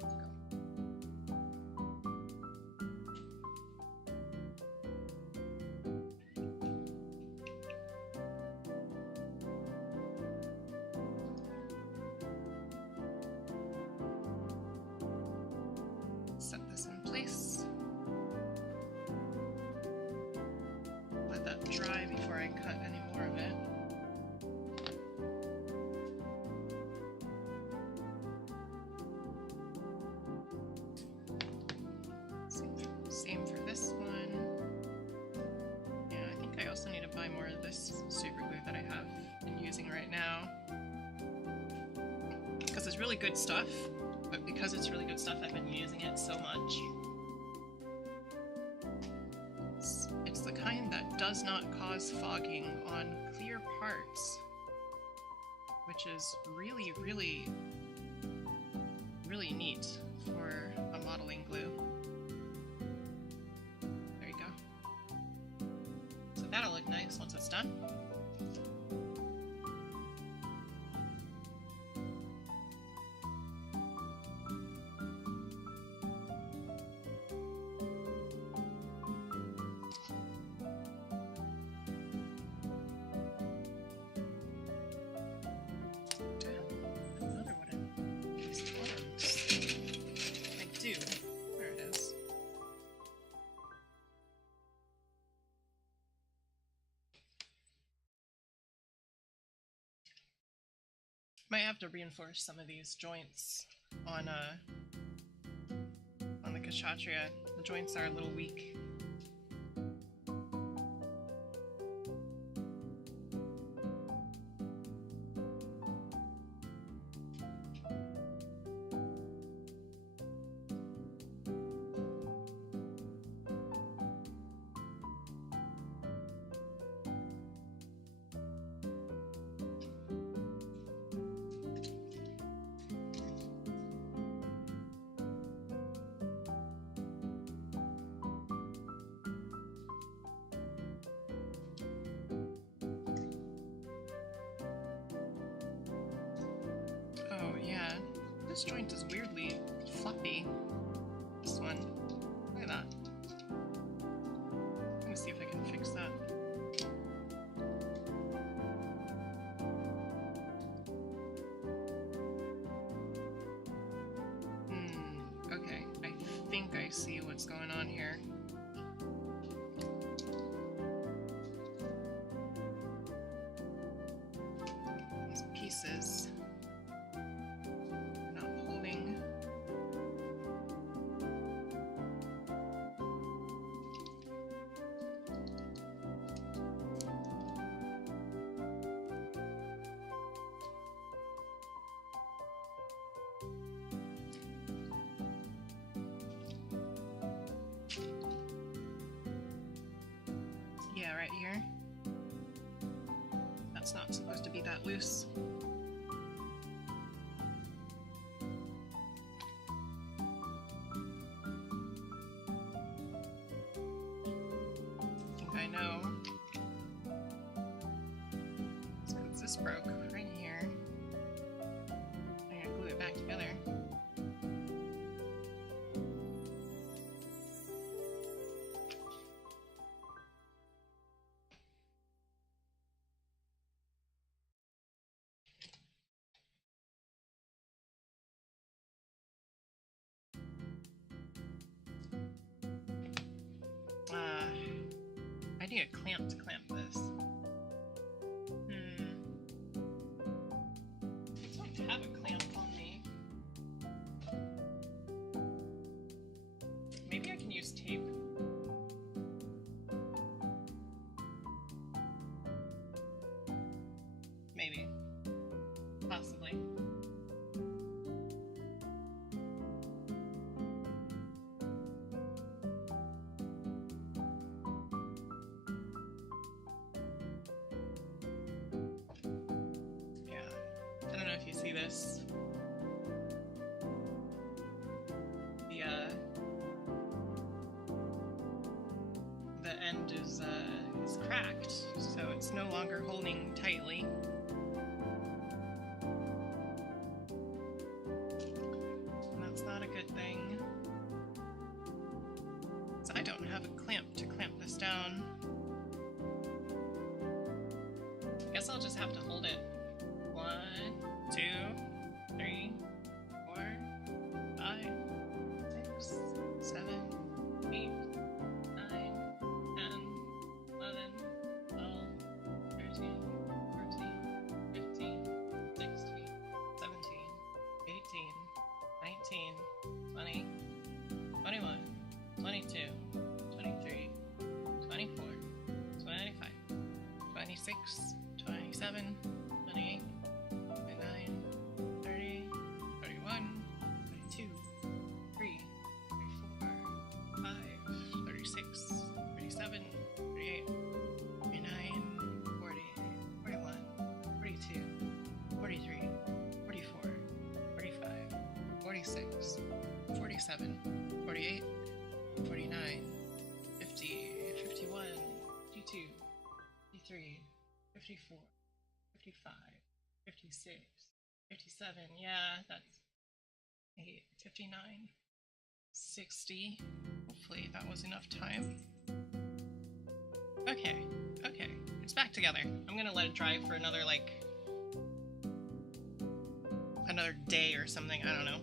Let's go. Set this in place. Let that dry before I cut any more of it. Same for this one. Yeah, I think I also need to buy more of this super glue that I have been using right now. Because it's really good stuff. But because it's really good stuff, I've been using it so much. It's the kind that does not cause fogging on clear parts, which is really, really, really neat for a modeling glue. There you go. So that'll look nice once it's done. Another one of these ones. Might have to reinforce some of these joints on the Kyshatria. The joints are a little weak. This joint is weirdly floppy. This one. Look at that. I'm gonna see if I can fix that. Okay. I think I see what's going on here. These pieces. Yeah, right here. That's not supposed to be that loose. I think I know. It's because this broke right here. I'm gonna glue it back together. I need a clamp to clamp this. I don't have a clamp on me. Maybe I can use tape. Maybe. Possibly. See this? The end is cracked, so it's no longer holding tightly. And that's not a good thing. So I don't have a clamp to clamp this down. Guess I'll just have to hold it. 1, 2, 3, 4, 5, 6, 7, 8, 9, 10, 11, 12, 13, 14, 15, 16, 17, 18, 19, 20, 21, 22, 23, 24, 25, 26, 27, 28, 29, 30, 31, 32, 33, 34, 5, 36, 37, 38, 39, 40, 41, 42, 43, 44, 45, 46, 47, 48, 49, 50, 51, 52, 53, 54, 55, 56, 57, yeah, that's 8, 59, 60. Hopefully that was enough time. Okay, it's back together. I'm gonna let it dry for another, another day or something, I don't know.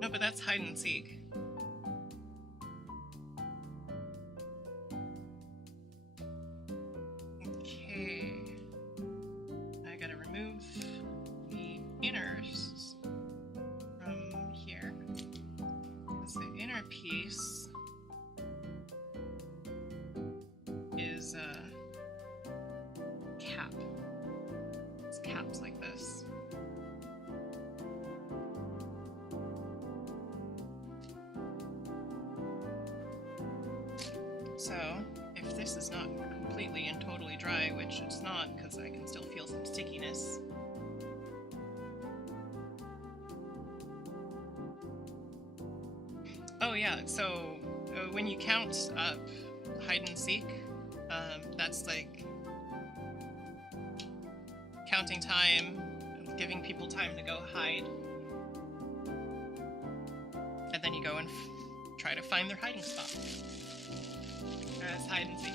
No, but that's hide and seek. piece is cap. It's caps like this. So, if this is not completely and totally dry, which it's not because I can still feel some stickiness, oh yeah, so when you count up hide and seek, that's like counting time, giving people time to go hide, and then you go and try to find their hiding spot. That's hide and seek.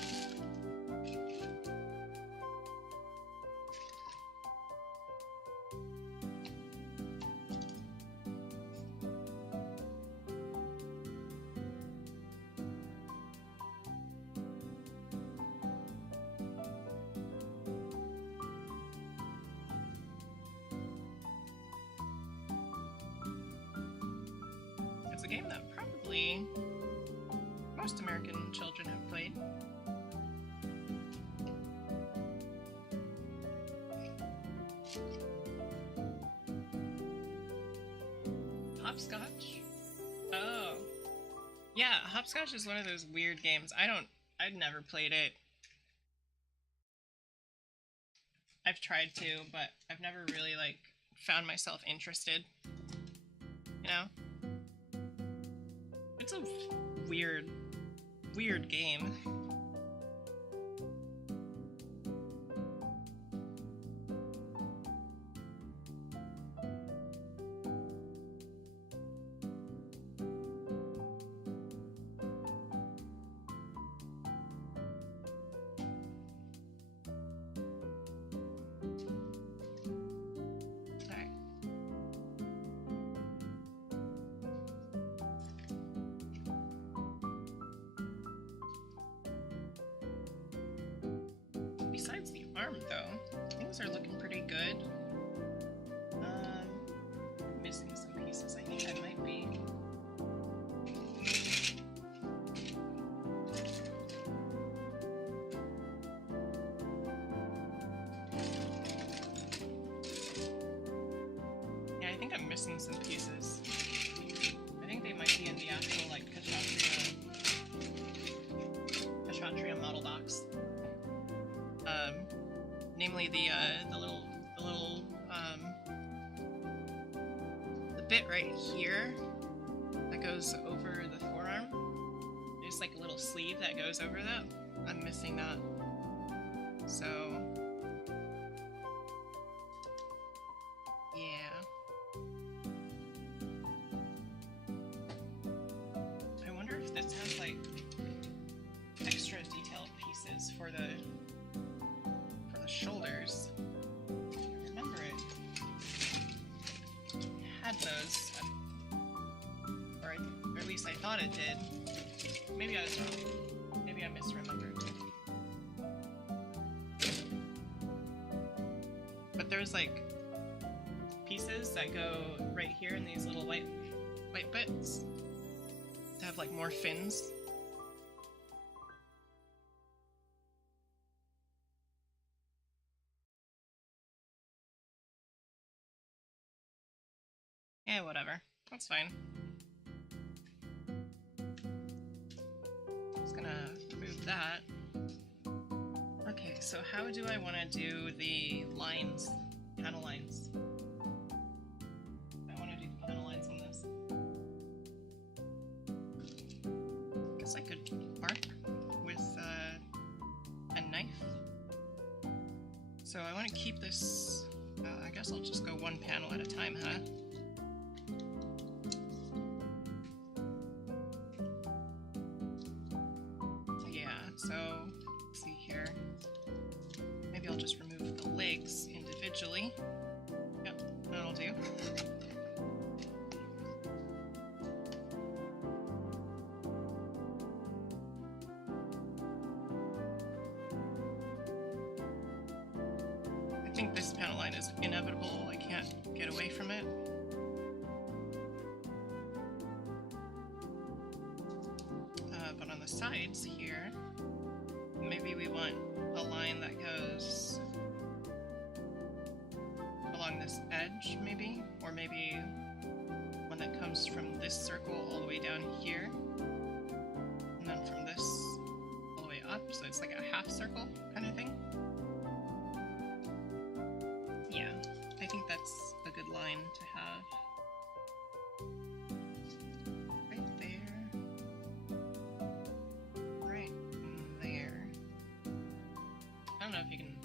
It's a game that probably most American children have played. Hopscotch? Oh. Yeah, Hopscotch is one of those weird games. I've never played it. I've tried to, but I've never really, like, found myself interested. You know? It's a weird game. Besides the arm, though, things are looking pretty good. Missing some pieces. I think I might be. Yeah, I think I'm missing some pieces. I think they might be in the actual, like, Kyshatria model box. Namely the little the bit right here that goes over the forearm. There's like a little sleeve that goes over that. I'm missing that. So yeah. I wonder if this has like extra detailed pieces for the shoulders. I remember it had those, or at least I thought it did. Maybe I was wrong. Maybe I misremembered. But there's like pieces that go right here in these little white bits that have like more fins. Yeah, whatever. That's fine. Just gonna remove that. Okay, so how do I want to do the lines, panel lines? I want to do the panel lines on this. I guess I could mark with a knife. So I want to keep this, I guess I'll just go one panel at a time, huh? So, let's see here. Maybe I'll just remove the legs individually. Yep, that'll do. I think this panel line is inevitable. I can't get away from it. lines here. Maybe we want a line that goes along this edge, maybe? Or maybe one that comes from this circle all the way down here. And then from this all the way up, so it's like a half circle kind of thing. Yeah, I think that's a good line to have. Right there. Right there. I don't know if you can,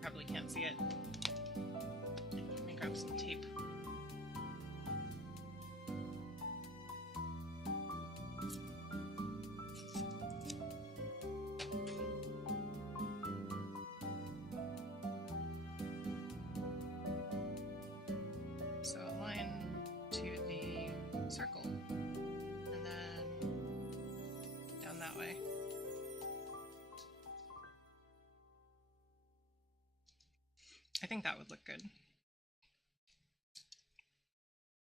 probably can't see it. Let me grab some tape. So a line to the circle, and then down that way. I think that would look good.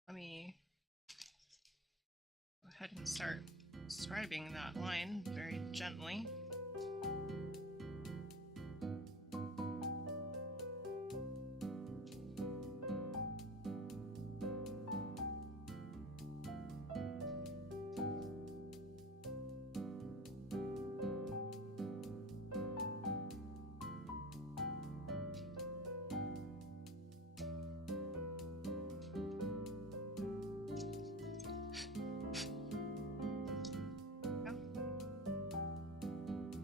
Let me go ahead and start scribing that line very gently.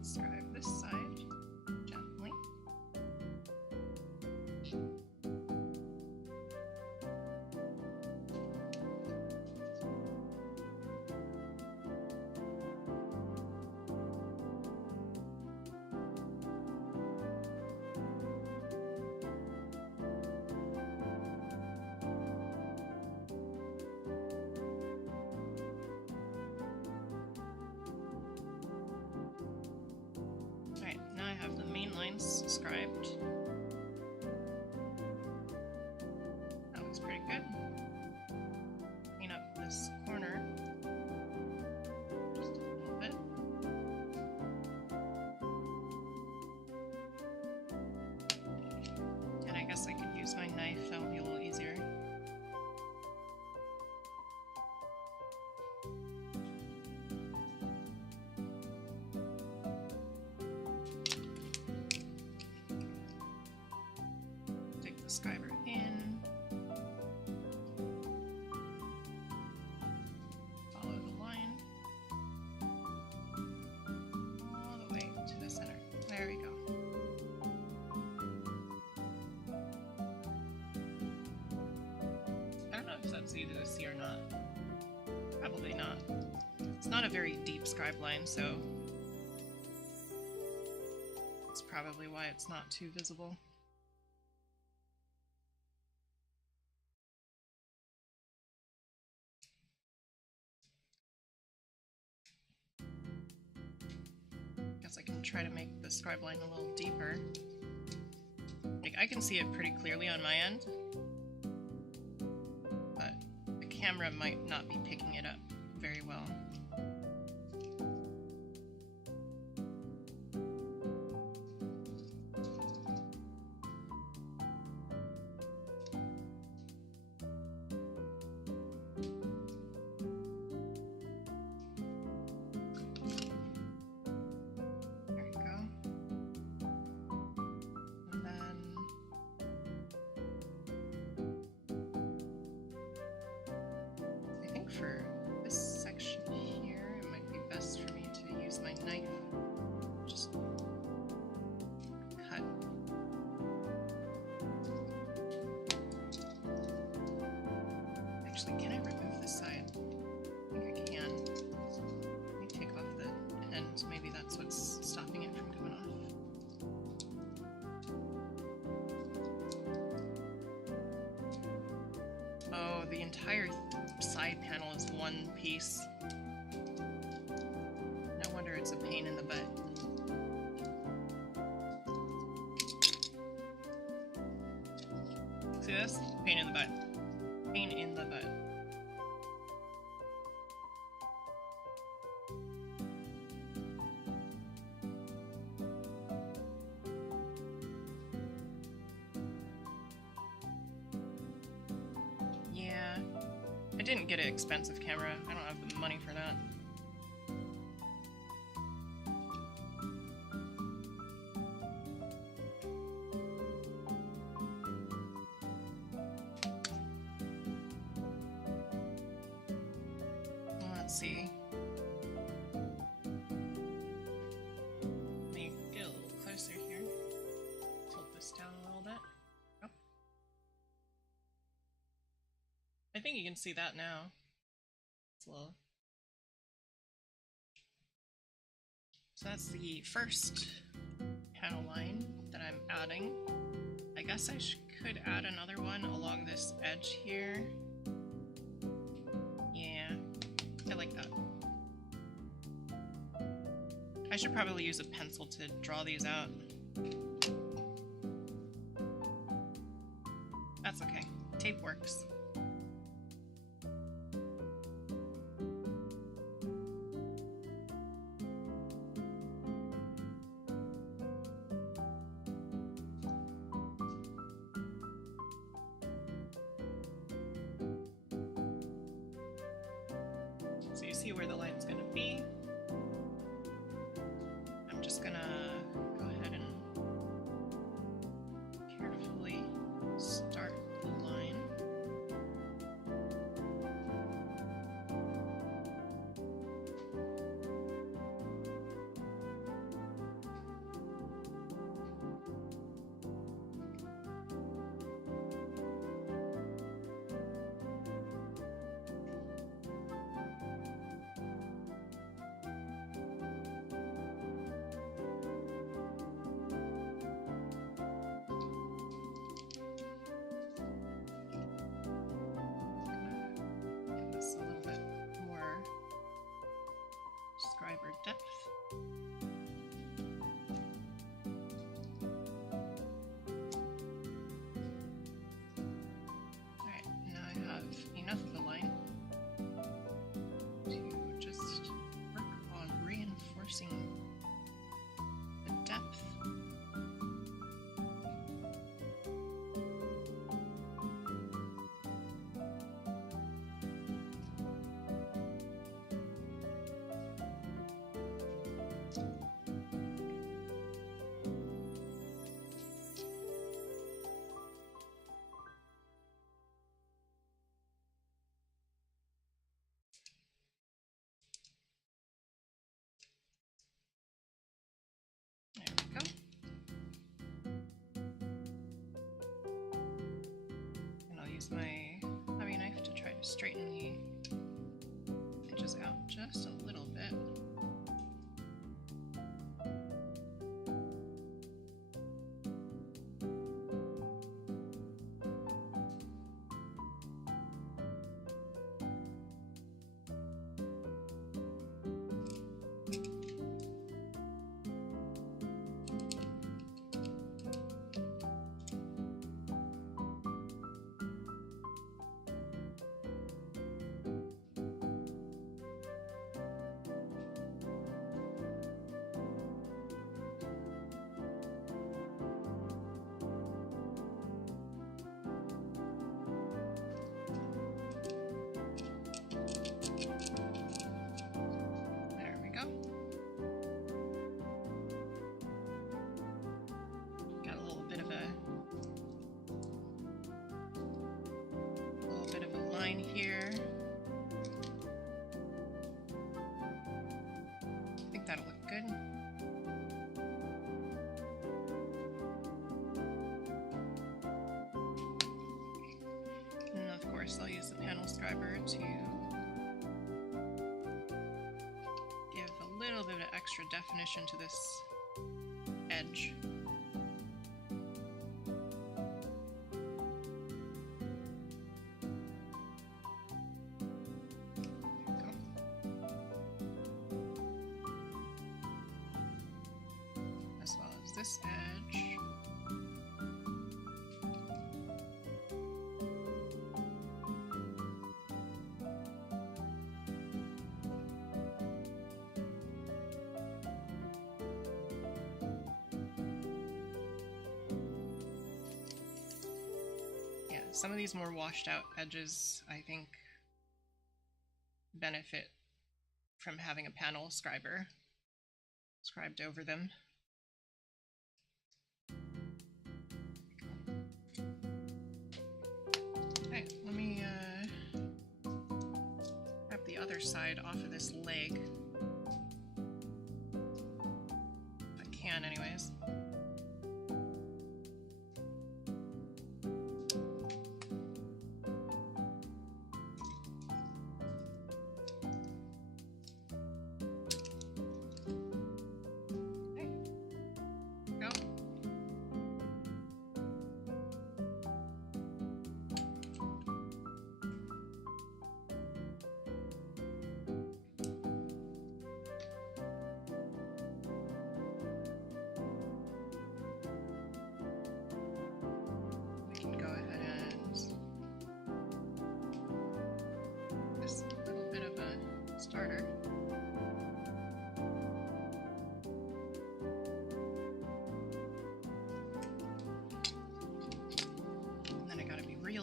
Scribe this side gently. Alright, now I have the main lines scribed. That looks pretty good. Clean up this corner just a little bit. And I guess I could use my knife, that would be a little easier. Take the scriber in, follow the line all the way to the center. There we go. I don't know if that's easy to see or not. Probably not. It's not a very deep scribe line, so that's probably why it's not too visible. Guess I can try to make the scribe line a little deeper. Like, I can see it pretty clearly on my end, but the camera might not be picking it up very well. There we go. And then I think for this section here, it might be best for me to use my knife. Just cut. Actually, can I remove this side? I think I can. Let me take off the end. Maybe that's what's stopping it from coming off. Oh, the entire side panel is one piece. No wonder it's a pain in the butt. See this? Pain in the butt. Pain in the butt. didn't get an expensive camera. I don't have the money for that. Let's see. Let me get a little closer here. Tilt this down a little bit. Oh. I think you can see that now. It's a little. So that's the first panel line that I'm adding. I guess I could add another one along this edge here. Yeah, I like that. I should probably use a pencil to draw these out. That's okay. Tape works. So you see where the line's going to be. I'm just going to go ahead and carefully start the line. Describer depth. Alright, now I have enough of the line to just work on reinforcing the depth. There we go. And I'll use my hobby knife to try to straighten the edges out just a little bit. Here. I think that'll look good. And of course I'll use the panel scriber to give a little bit of extra definition to this edge. This edge. Yeah, some of these more washed out edges, I think, benefit from having a panel scriber scribed over them. Okay, let me grab the other side off of this leg. If I can, anyways.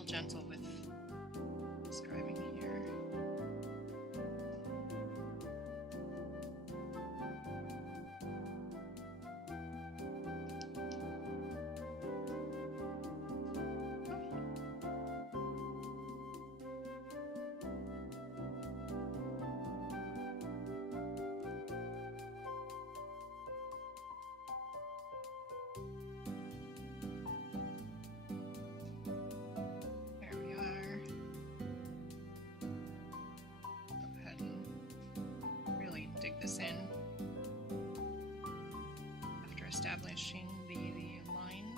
Gentle with scribing here. This in after establishing the line.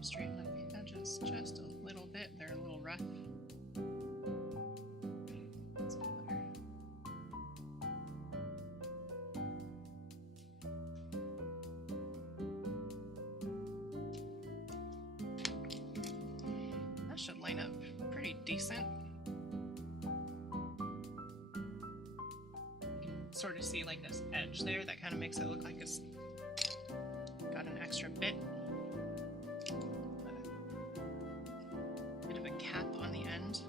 Straighten up the edges just a little bit. They're a little rough. That's better. That should line up pretty decent. You can sort of see like this edge there that kind of makes it look like it's got an extra bit. Cap on the end.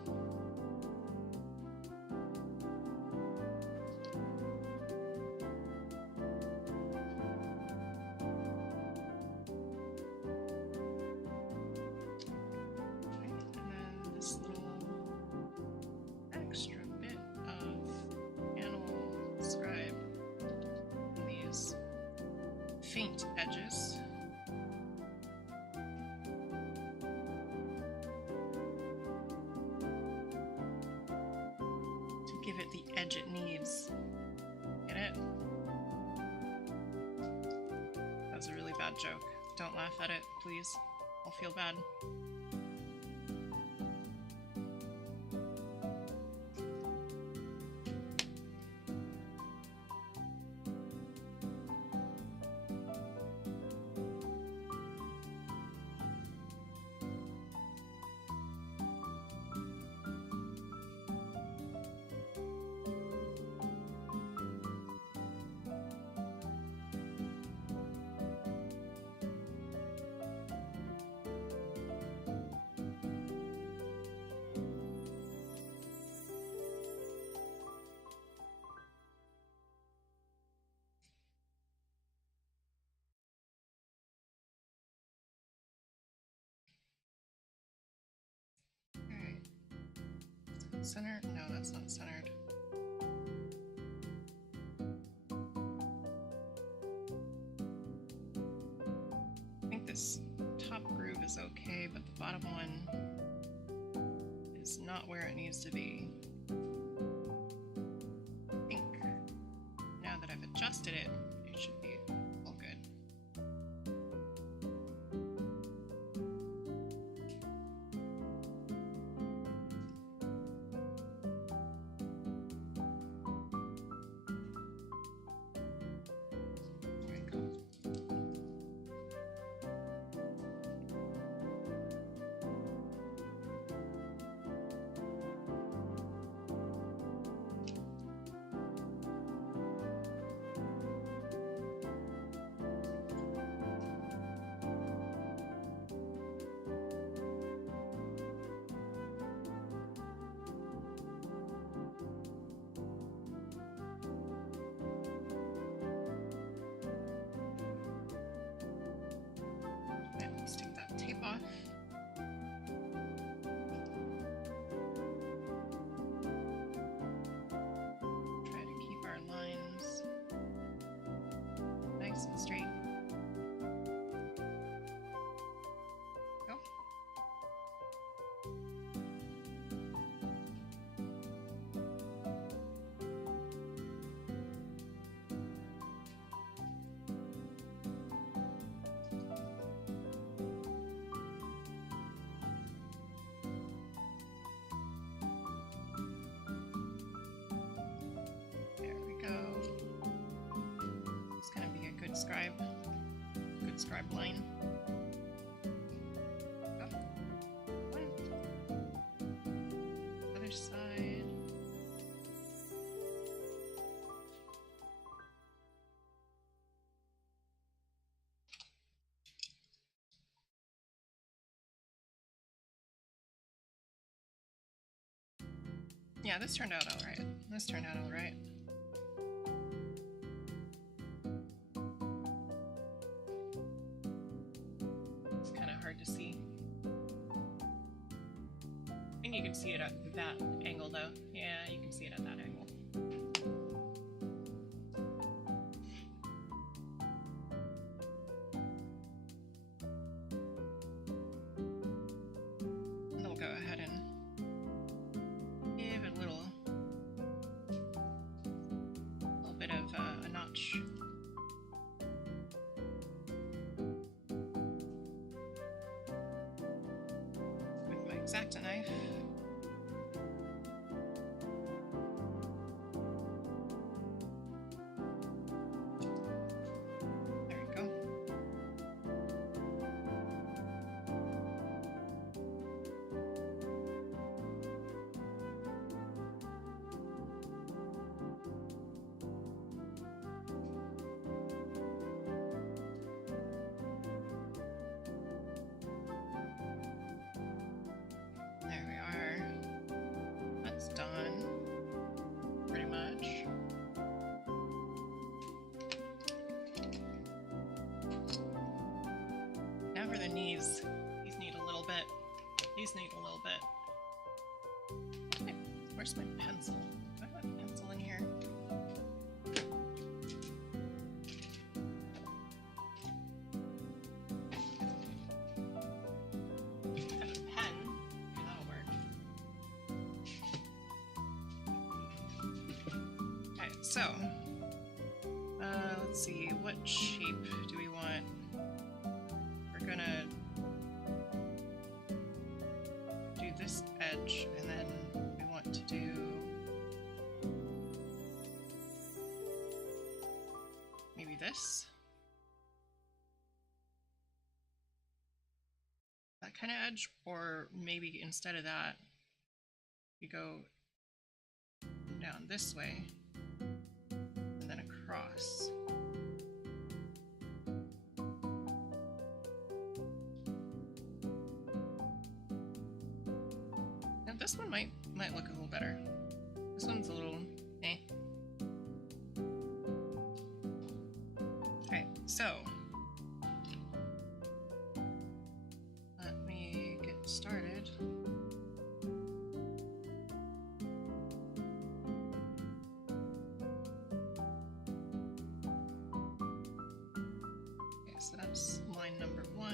And then this little extra bit of panel scribe on these faint edges. Give it the edge it needs. Get it? That was a really bad joke. Don't laugh at it, please. I'll feel bad. Center? No, that's not centered. I think this top groove is okay, but the bottom one is not where it needs to be. I think did it. It should be all good. There we go. Let's take that tape off. Try to keep our lines nice and straight. Go. There we go. It's gonna be a good scribe line. Go. One. Other side. Yeah, this turned out all right. This turned out all right. It's kind of hard to see. I think you can see it at that angle though. Yeah, you can see it at that angle. And then we'll go ahead and give it a little bit of a notch. With my X-Acto knife. There we go. There we are. That's done. Pretty much. Now for the knees. These need a little bit. These need a little bit. Hey, where's my pencil? Do I have a pencil in here? I have a pen. Maybe that'll work. Okay, so let's see, what shape do we want? We're gonna do this edge, and then we want to do maybe this. That kind of edge, or maybe instead of that, you go down this way and then across. Now this one might look a little better. This one's a little eh. Okay, so let me get started. Okay, so that's line number 1.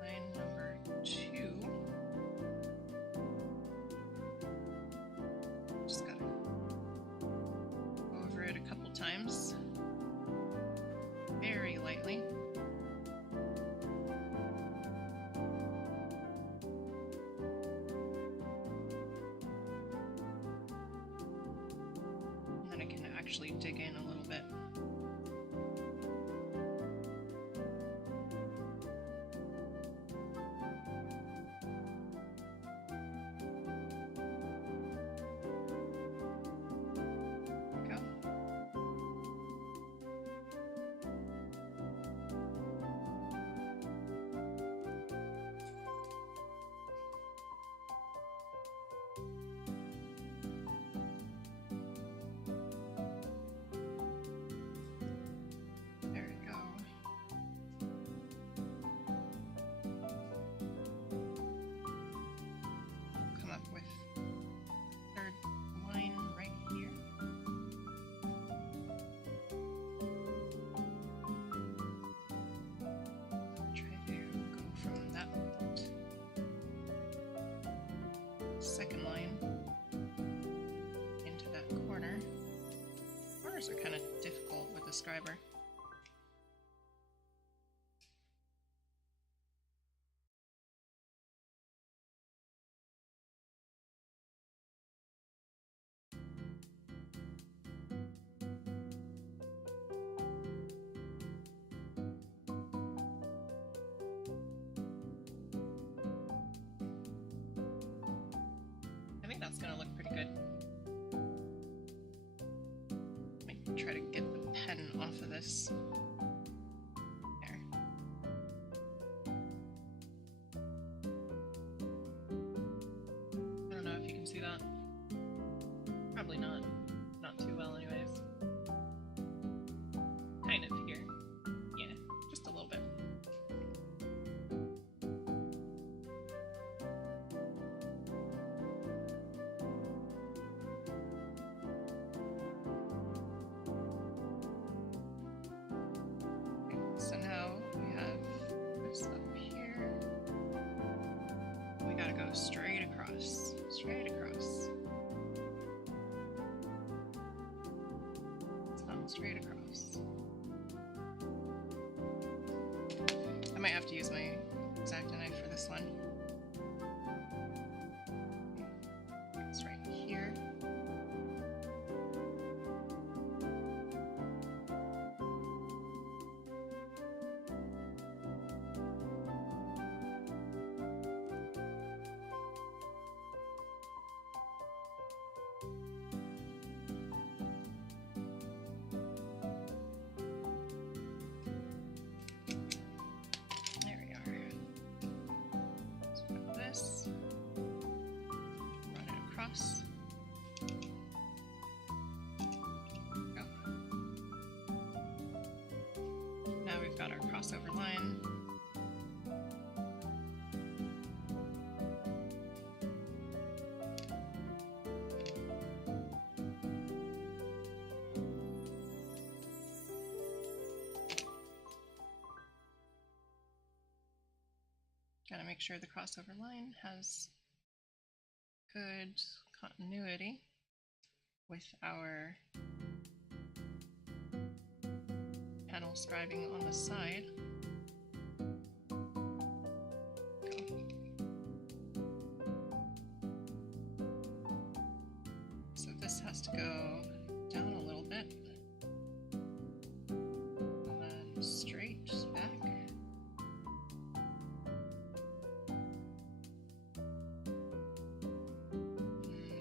Line number 2. Just gotta go over it a actually dig in a little bit. Second line into that corner. Corners are kind of difficult with the scriber. That's gonna look pretty good. Let me try to get the pen off of this. There. I don't know if you can see that. Probably not. Not too well anyways. Kind of here. Yeah, just a little bit. So now we have this up here. We gotta go straight across. Straight across. It's not straight across. I might have to use my X-Acto knife for this one. It's right here. Run it across. Go. Now we've got our crossover line. Gotta make sure the crossover line has good continuity with our panel scribing on the side. So this has to go down a little bit and then straight back.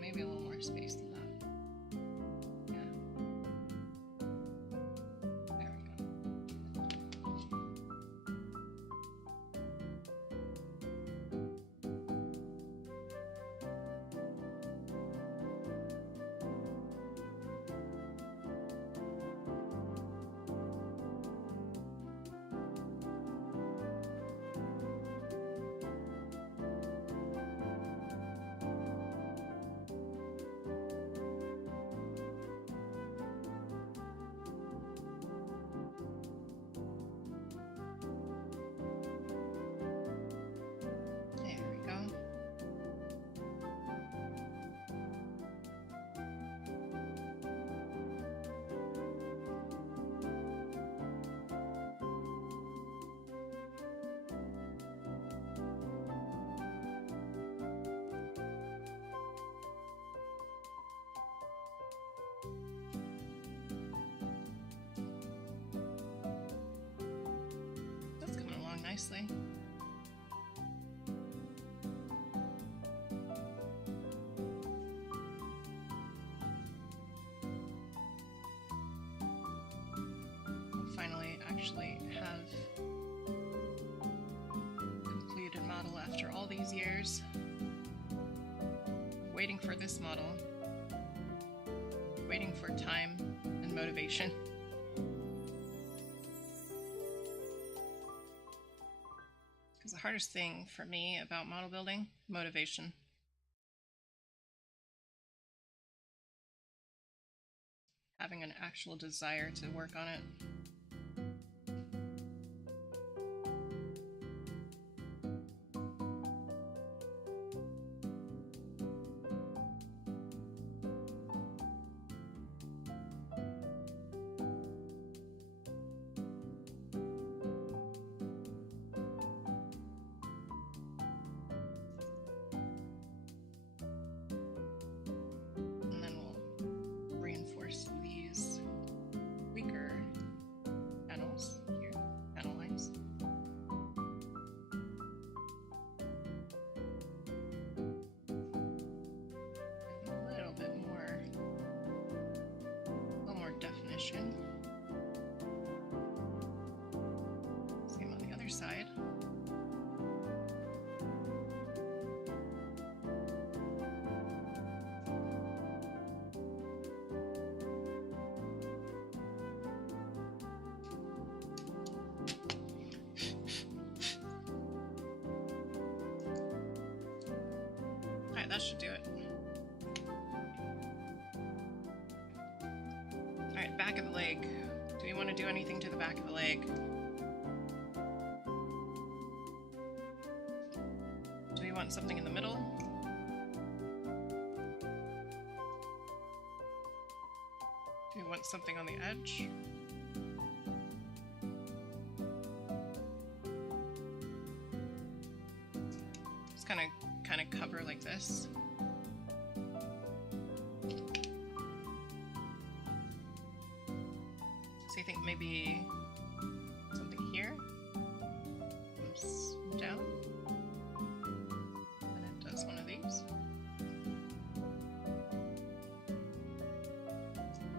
Maybe a little more space than that. Yeah. There we go. nicely. We'll finally actually have a completed model after all these years. Waiting for this model. Waiting for time and motivation. Because the hardest thing for me about model building, motivation. Having an actual desire to work on it. Same on the other side. Alright, that should do it. Alright, back of the leg. Do we want to do anything to the back of the leg? Do we want something in the middle? Do we want something on the edge? Just kind of cover like this. So I think maybe something here comes down, and it does one of these.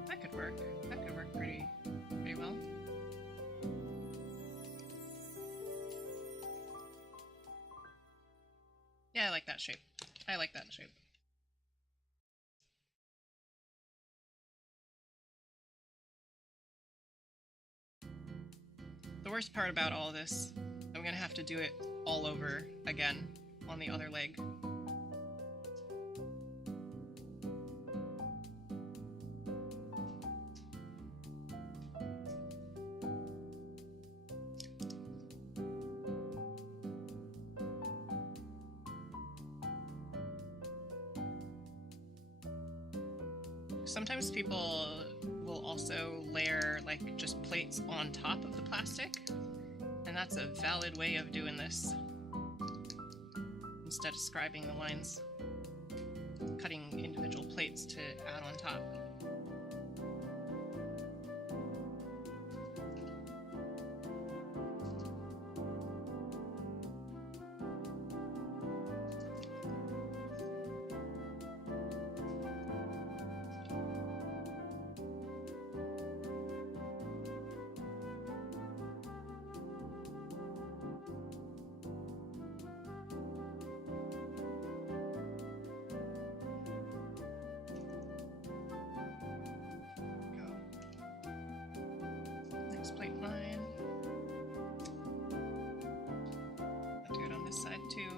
That could work. That could work pretty well. Yeah, I like that shape. I like that shape. The worst part about all this, I'm gonna have to do it all over again on the other leg. Sometimes people will also layer like just plates on top of the plastic, and that's a valid way of doing this. Instead of scribing the lines, cutting individual plates to add on top. Plate line. I'll do it on this side too.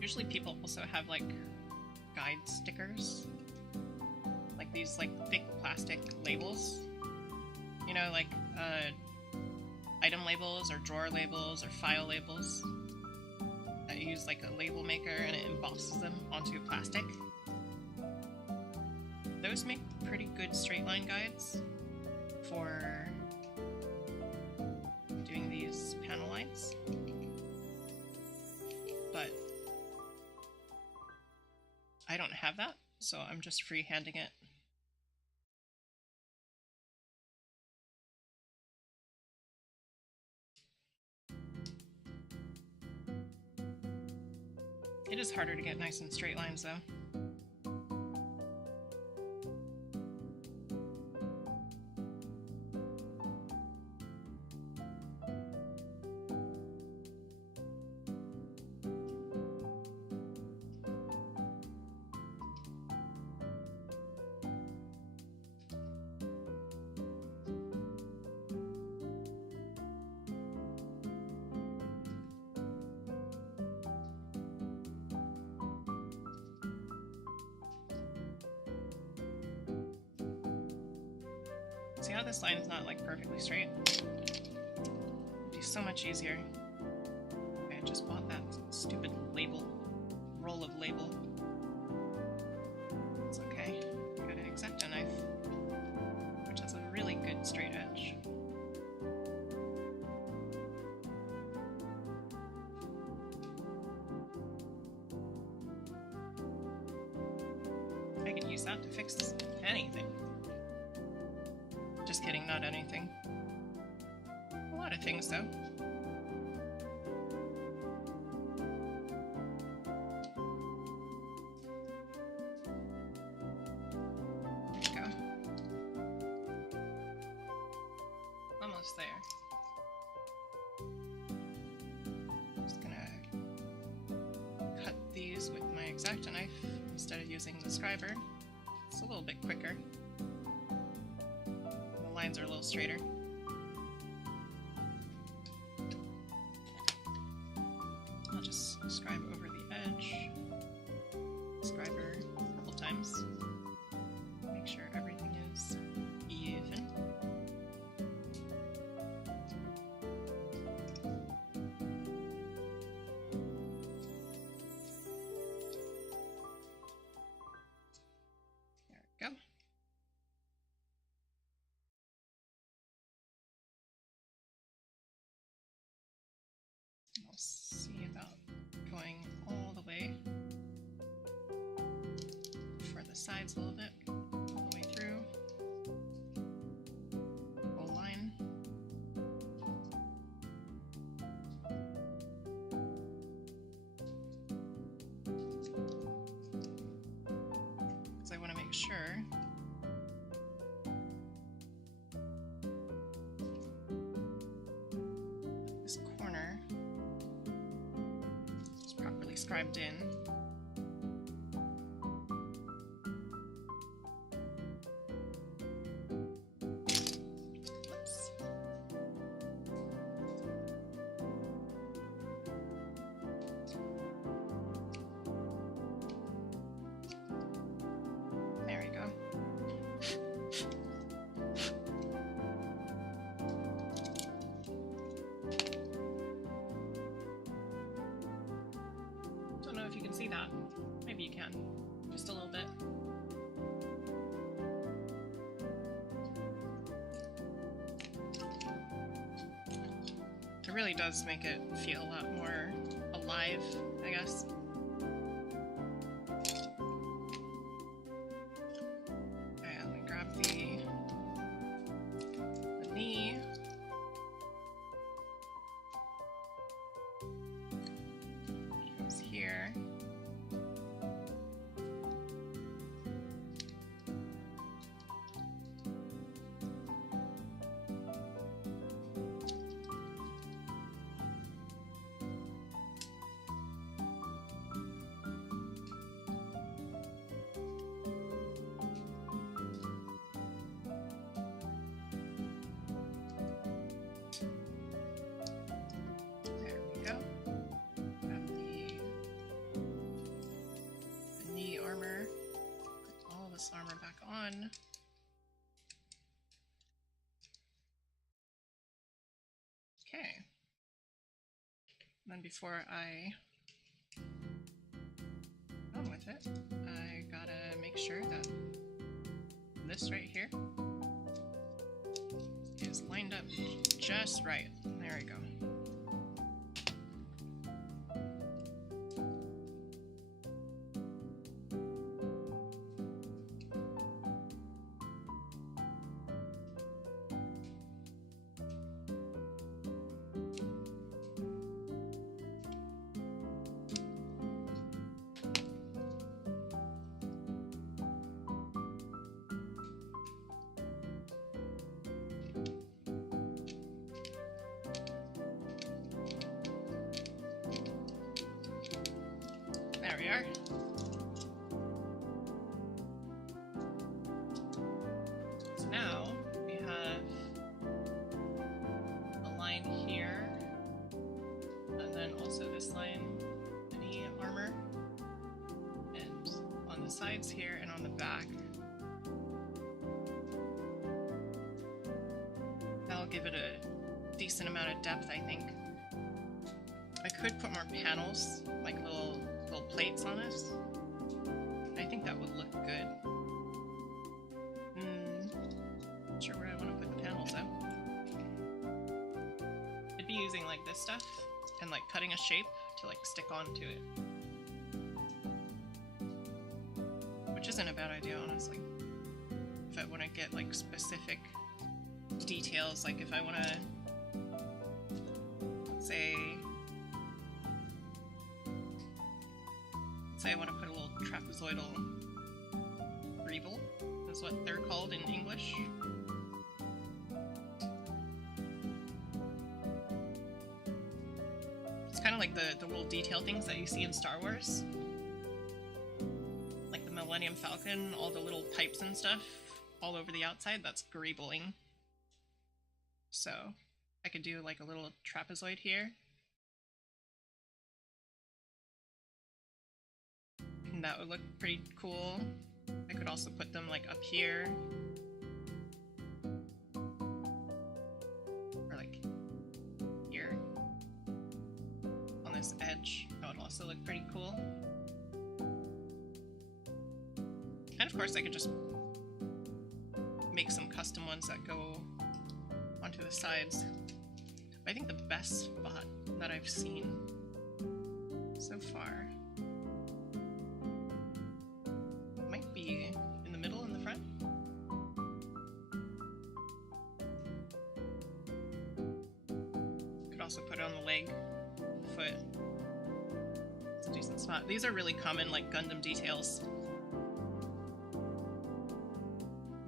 Usually people also have like guide stickers, like these like thick plastic labels, you know, like item labels or drawer labels or file labels that you use like a label maker and it embosses them onto plastic. Those make pretty good straight line guides for doing these panel lines. have that, so I'm just freehanding it. It is harder to get nice and straight lines though. See how this line's not like perfectly straight? It'd be so much easier. Okay, I just bought that stupid label, roll of label. It's okay. I got an X-Acto knife, which has a really good straight edge. I could use that to fix anything. Just kidding, not anything. A lot of things, though. There you go. Almost there. Just gonna cut these with my X-Acto knife instead of using the scriber. It's a little bit quicker. Lines are a little straighter. I'll just scribe over the edge, scriber a couple times, make sure everything is even. There we go. I'll see about going all the way for the sides a little bit, all the way through, whole line. Because I want to make sure this corner scribed in. Oops. There we go. See that? Maybe you can. Just a little bit. It really does make it feel a lot more alive, I guess. Okay, let me grab the knee. It goes here. Armor back on. Okay. Then before I go on with it, I gotta make sure that this right here is lined up just right. There we go. there. So now we have a line here, and then also this line, any armor, and on the sides here and on the back. That'll give it a decent amount of depth, I think. I could put more panels, like little plates on this. I think that would look good. Not sure where I want to put the panels though. I'd be using like this stuff and like cutting a shape to like stick onto it. Which isn't a bad idea, honestly. If I want to get like specific details, like if I want to, say I want to put a little trapezoidal greeble, is what they're called in English. It's kind of like the little detail things that you see in Star Wars. Like the Millennium Falcon, all the little pipes and stuff all over the outside, that's greebling. So I could do like a little trapezoid here. And that would look pretty cool. I could also put them like up here. Or like here. On this edge. That would also look pretty cool. And of course I could just make some custom ones that go onto the sides. I think the best spot that I've seen so far might be in the middle, in the front. Could also put it on the leg, the foot. It's a decent spot. These are really common, like Gundam details.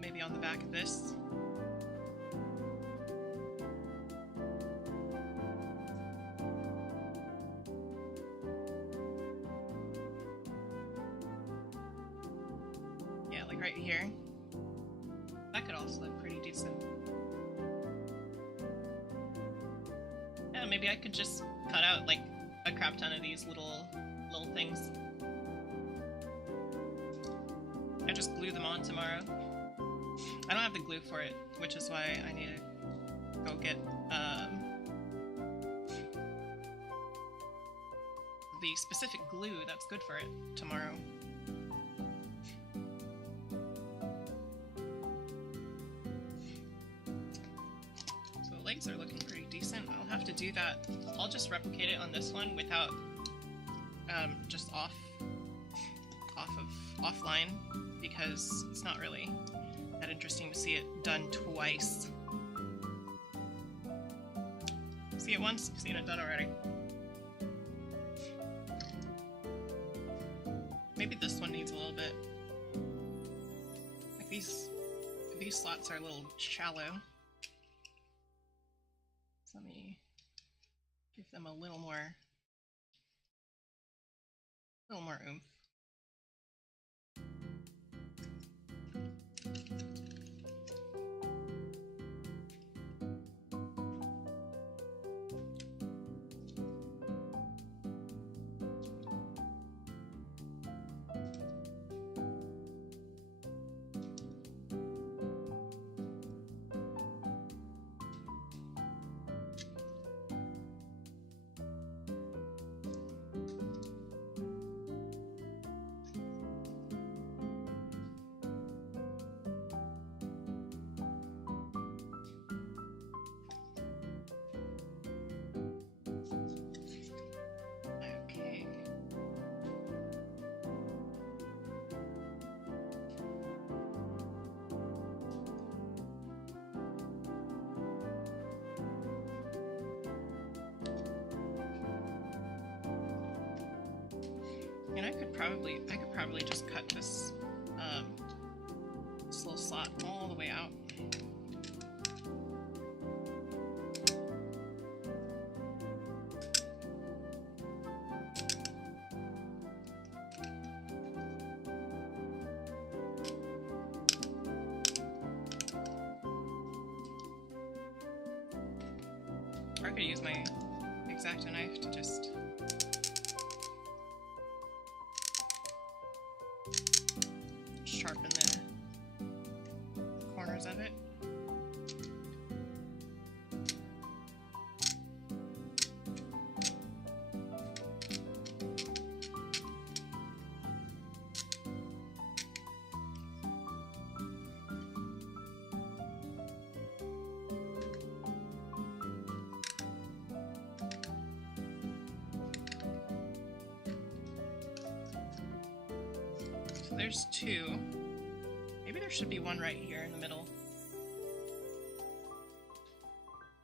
Maybe on the back of this. Right here. That could also look pretty decent. Yeah, maybe I could just cut out like a crap ton of these little things. I just glue them on tomorrow. I don't have the glue for it, which is why I need to go get the specific glue that's good for it tomorrow. Are looking pretty decent. I'll have to do that. I'll just replicate it on this one without just offline, because it's not really that interesting to see it done twice. See it once, you've seen it done already. Maybe this one needs a little bit. Like these slots are a little shallow. Let me give them a little more oomph. And I could probably just cut this this little slot all the way out. could use my X-Acto knife to just sharpen the corners of it. There's two. Maybe there should be one right here in the middle.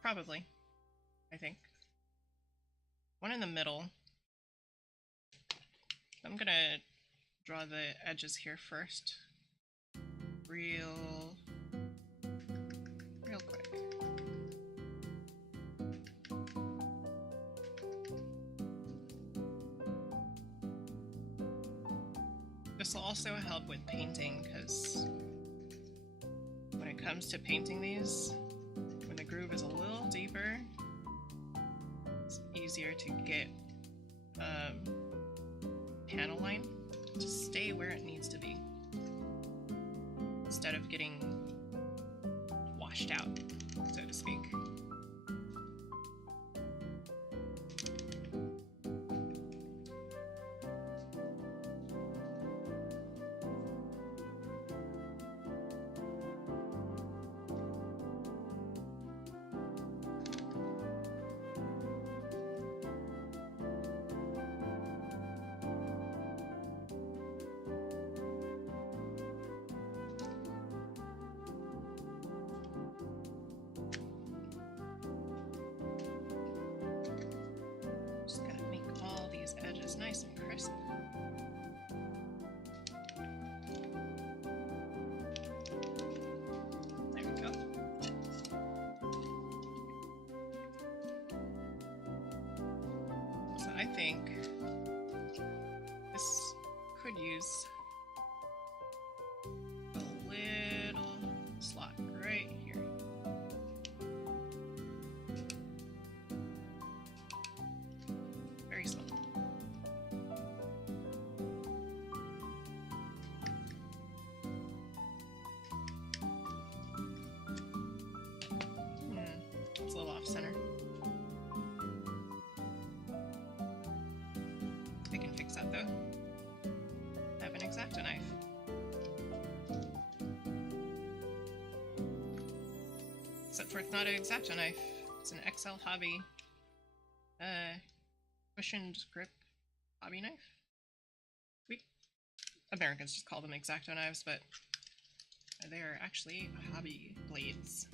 Probably. I think. One in the middle. I'm gonna draw the edges here first. Real quick. This will also help with painting, because when it comes to painting these, when the groove is a little deeper, it's easier to get panel line to stay where it needs to be, instead of getting washed out, so to speak. Nice and crisp. There we go. So I think this could use a little slot right here. Very small. It's a little off center. I can fix that though. I have an X-Acto knife. Except for it's not an X-Acto knife. It's an XL Hobby cushioned grip hobby knife. Americans just call them X-Acto knives, but they are actually hobby blades.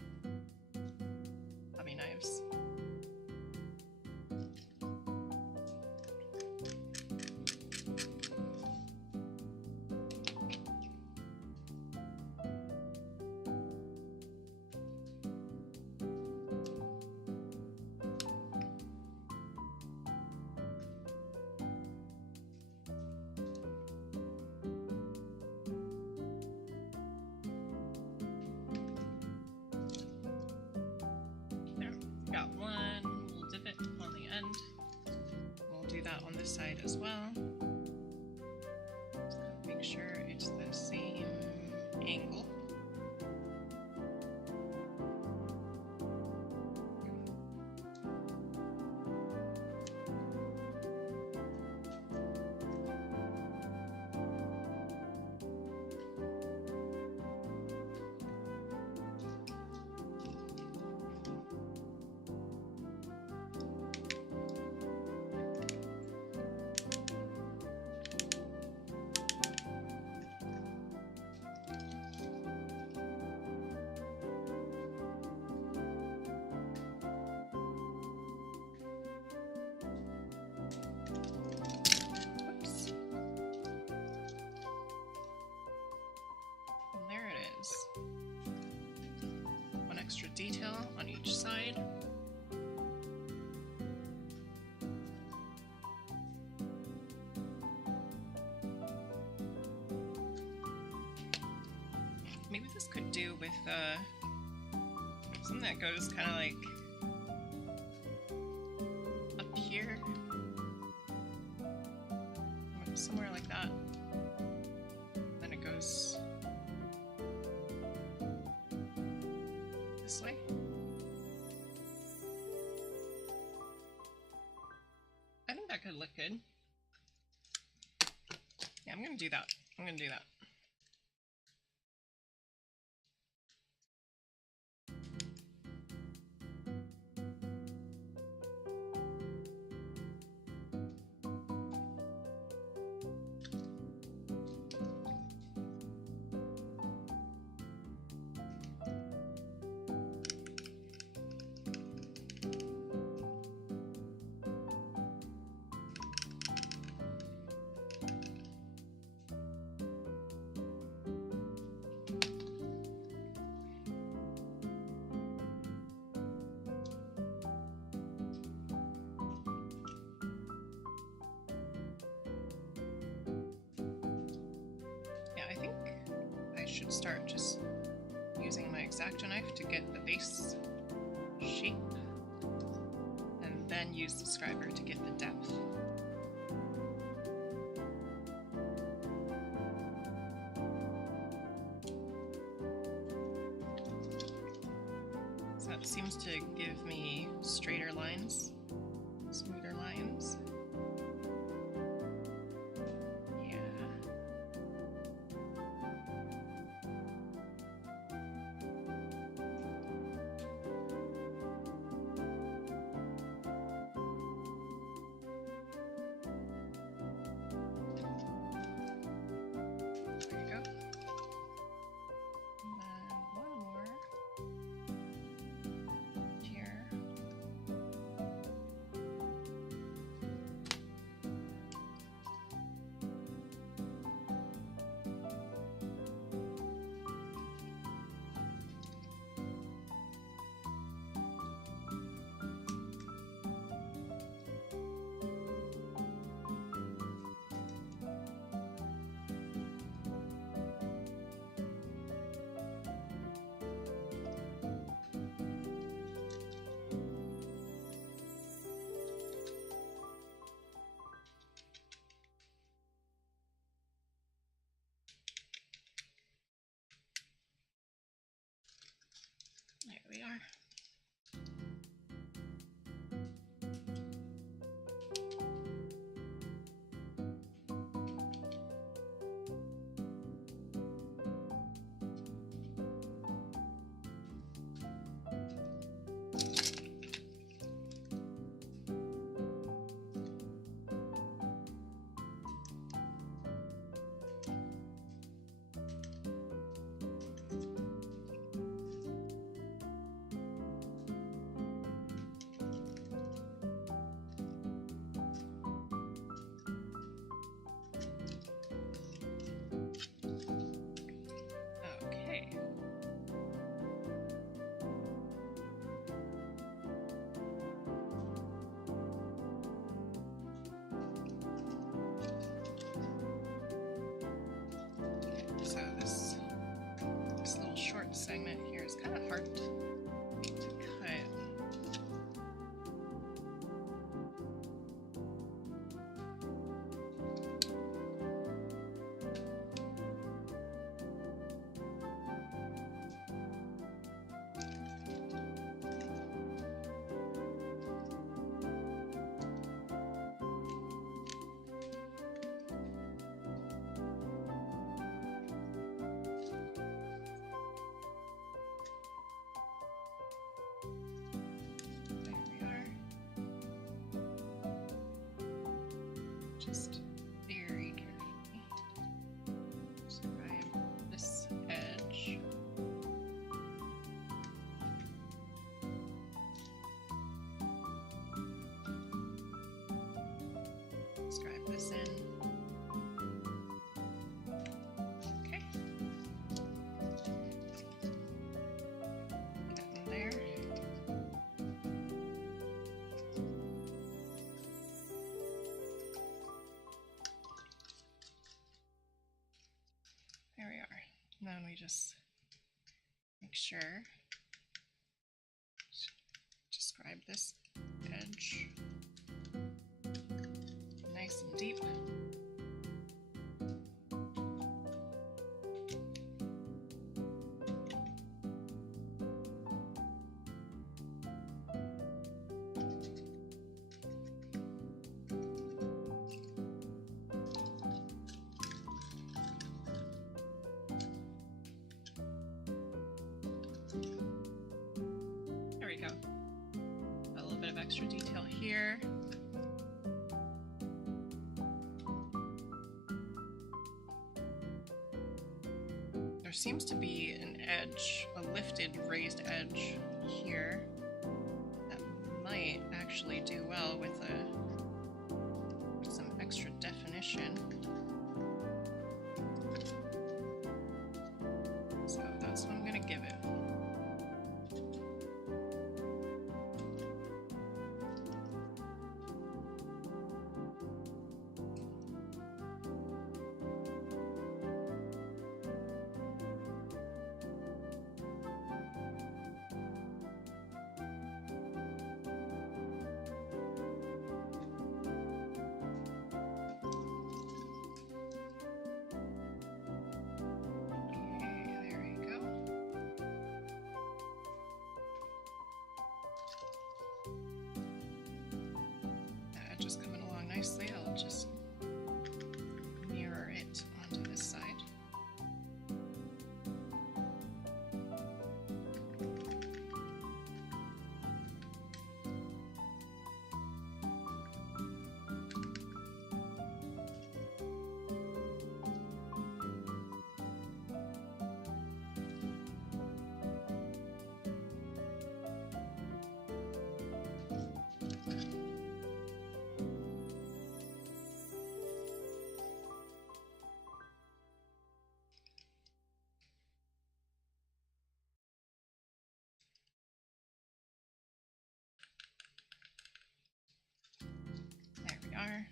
Hobby knives. Got one, we'll dip it on the end. We'll do that on this side as well. Just make sure it's the same angle. One extra detail on each side. Maybe this could do with something that goes kind of like somewhere like that. Then it goes this way. I think that could look good. Yeah, I'm gonna do that. I'm gonna do that. Should start just using my X-Acto knife to get the base shape and then use the scriber to get the depth. So that seems to give me straighter lines, smoother lines. There we are. Segment here is kind of hard to cut. Just very carefully scribe this edge. Scribe this in. Okay. Get in there. There we are. Then we just make sure to scribe this edge nice and deep. extra detail here. There seems to be an edge, a lifted raised edge here that might actually do well with some extra definition. So that's what I'm gonna give it. Just coming along nicely. I'll just mirror it onto this side. There we are.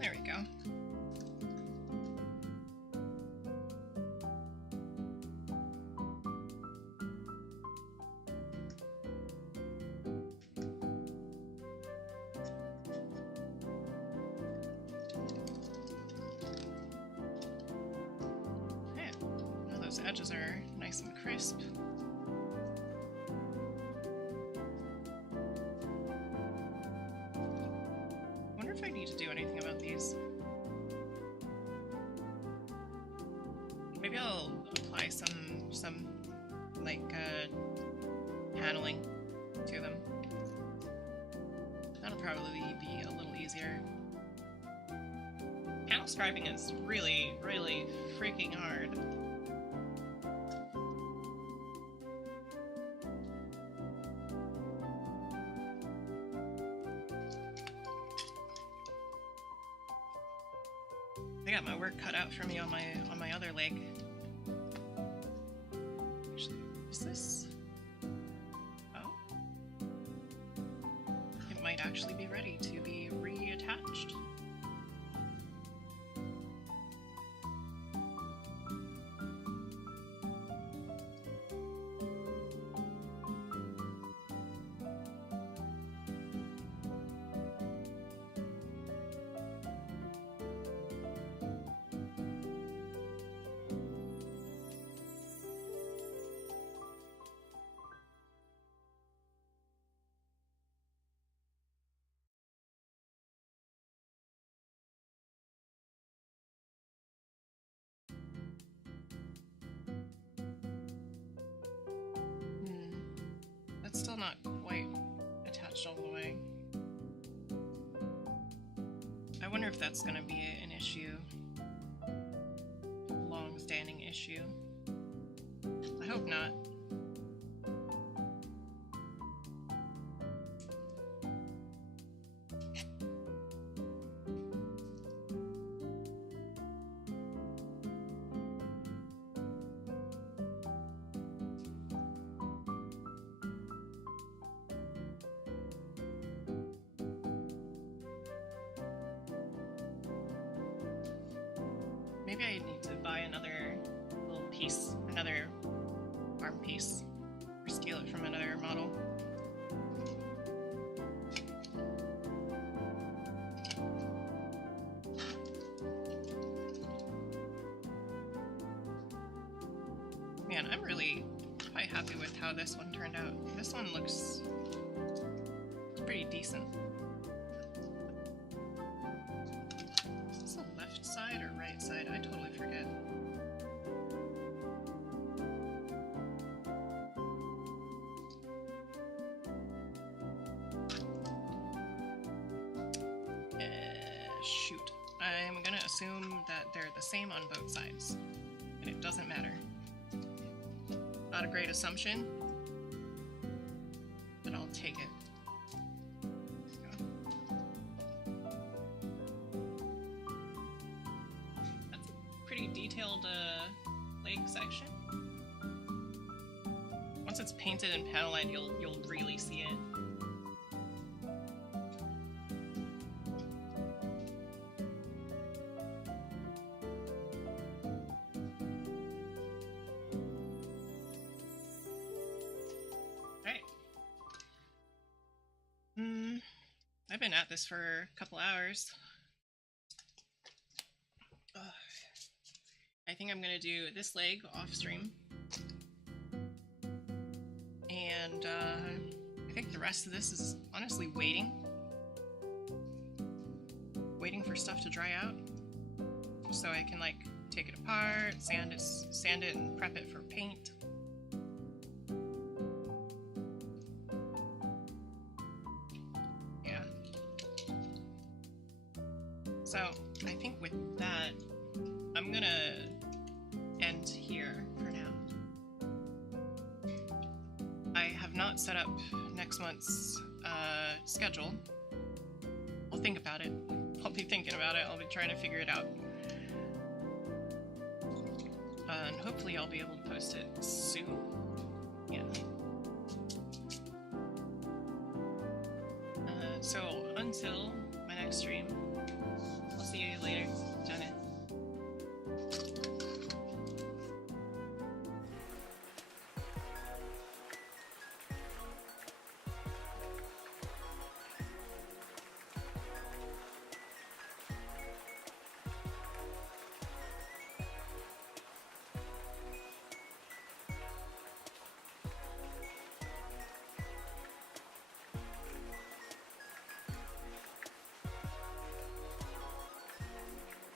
There we go. Those edges are nice and crisp. Wonder if I need to do anything about these. Maybe I'll apply some like paneling to them. That'll probably be a little easier. Panel striping is really, really freaking hard. I got my work cut out for me on my other leg. Actually, is this? Oh. It might actually be ready to be reattached. That's still not quite attached all the way. I wonder if that's going to be an issue. Long-standing issue. I hope not. Maybe I need to buy another little piece, another arm piece, or steal it from another model. Man, I'm really quite happy with how this one turned out. This one looks pretty decent. Is this the left side or right side? I totally forget. Shoot. I'm gonna assume that they're the same on both sides, and it doesn't matter. Not a great assumption, but I'll take it. That's a pretty detailed leg section. Once it's painted and panel lined, you'll really see it. I've been at this for a couple hours. I think I'm gonna do this leg off stream. And I think the rest of this is honestly waiting. Waiting for stuff to dry out. So I can like take it apart, sand it and prep it for paint. So I think with that, I'm gonna end here for now. I have not set up next month's schedule. I'll think about it. I'll be thinking about it. I'll be trying to figure it out. And hopefully I'll be able to post it soon. Yeah. So until my next stream, I'll see you later. Janet.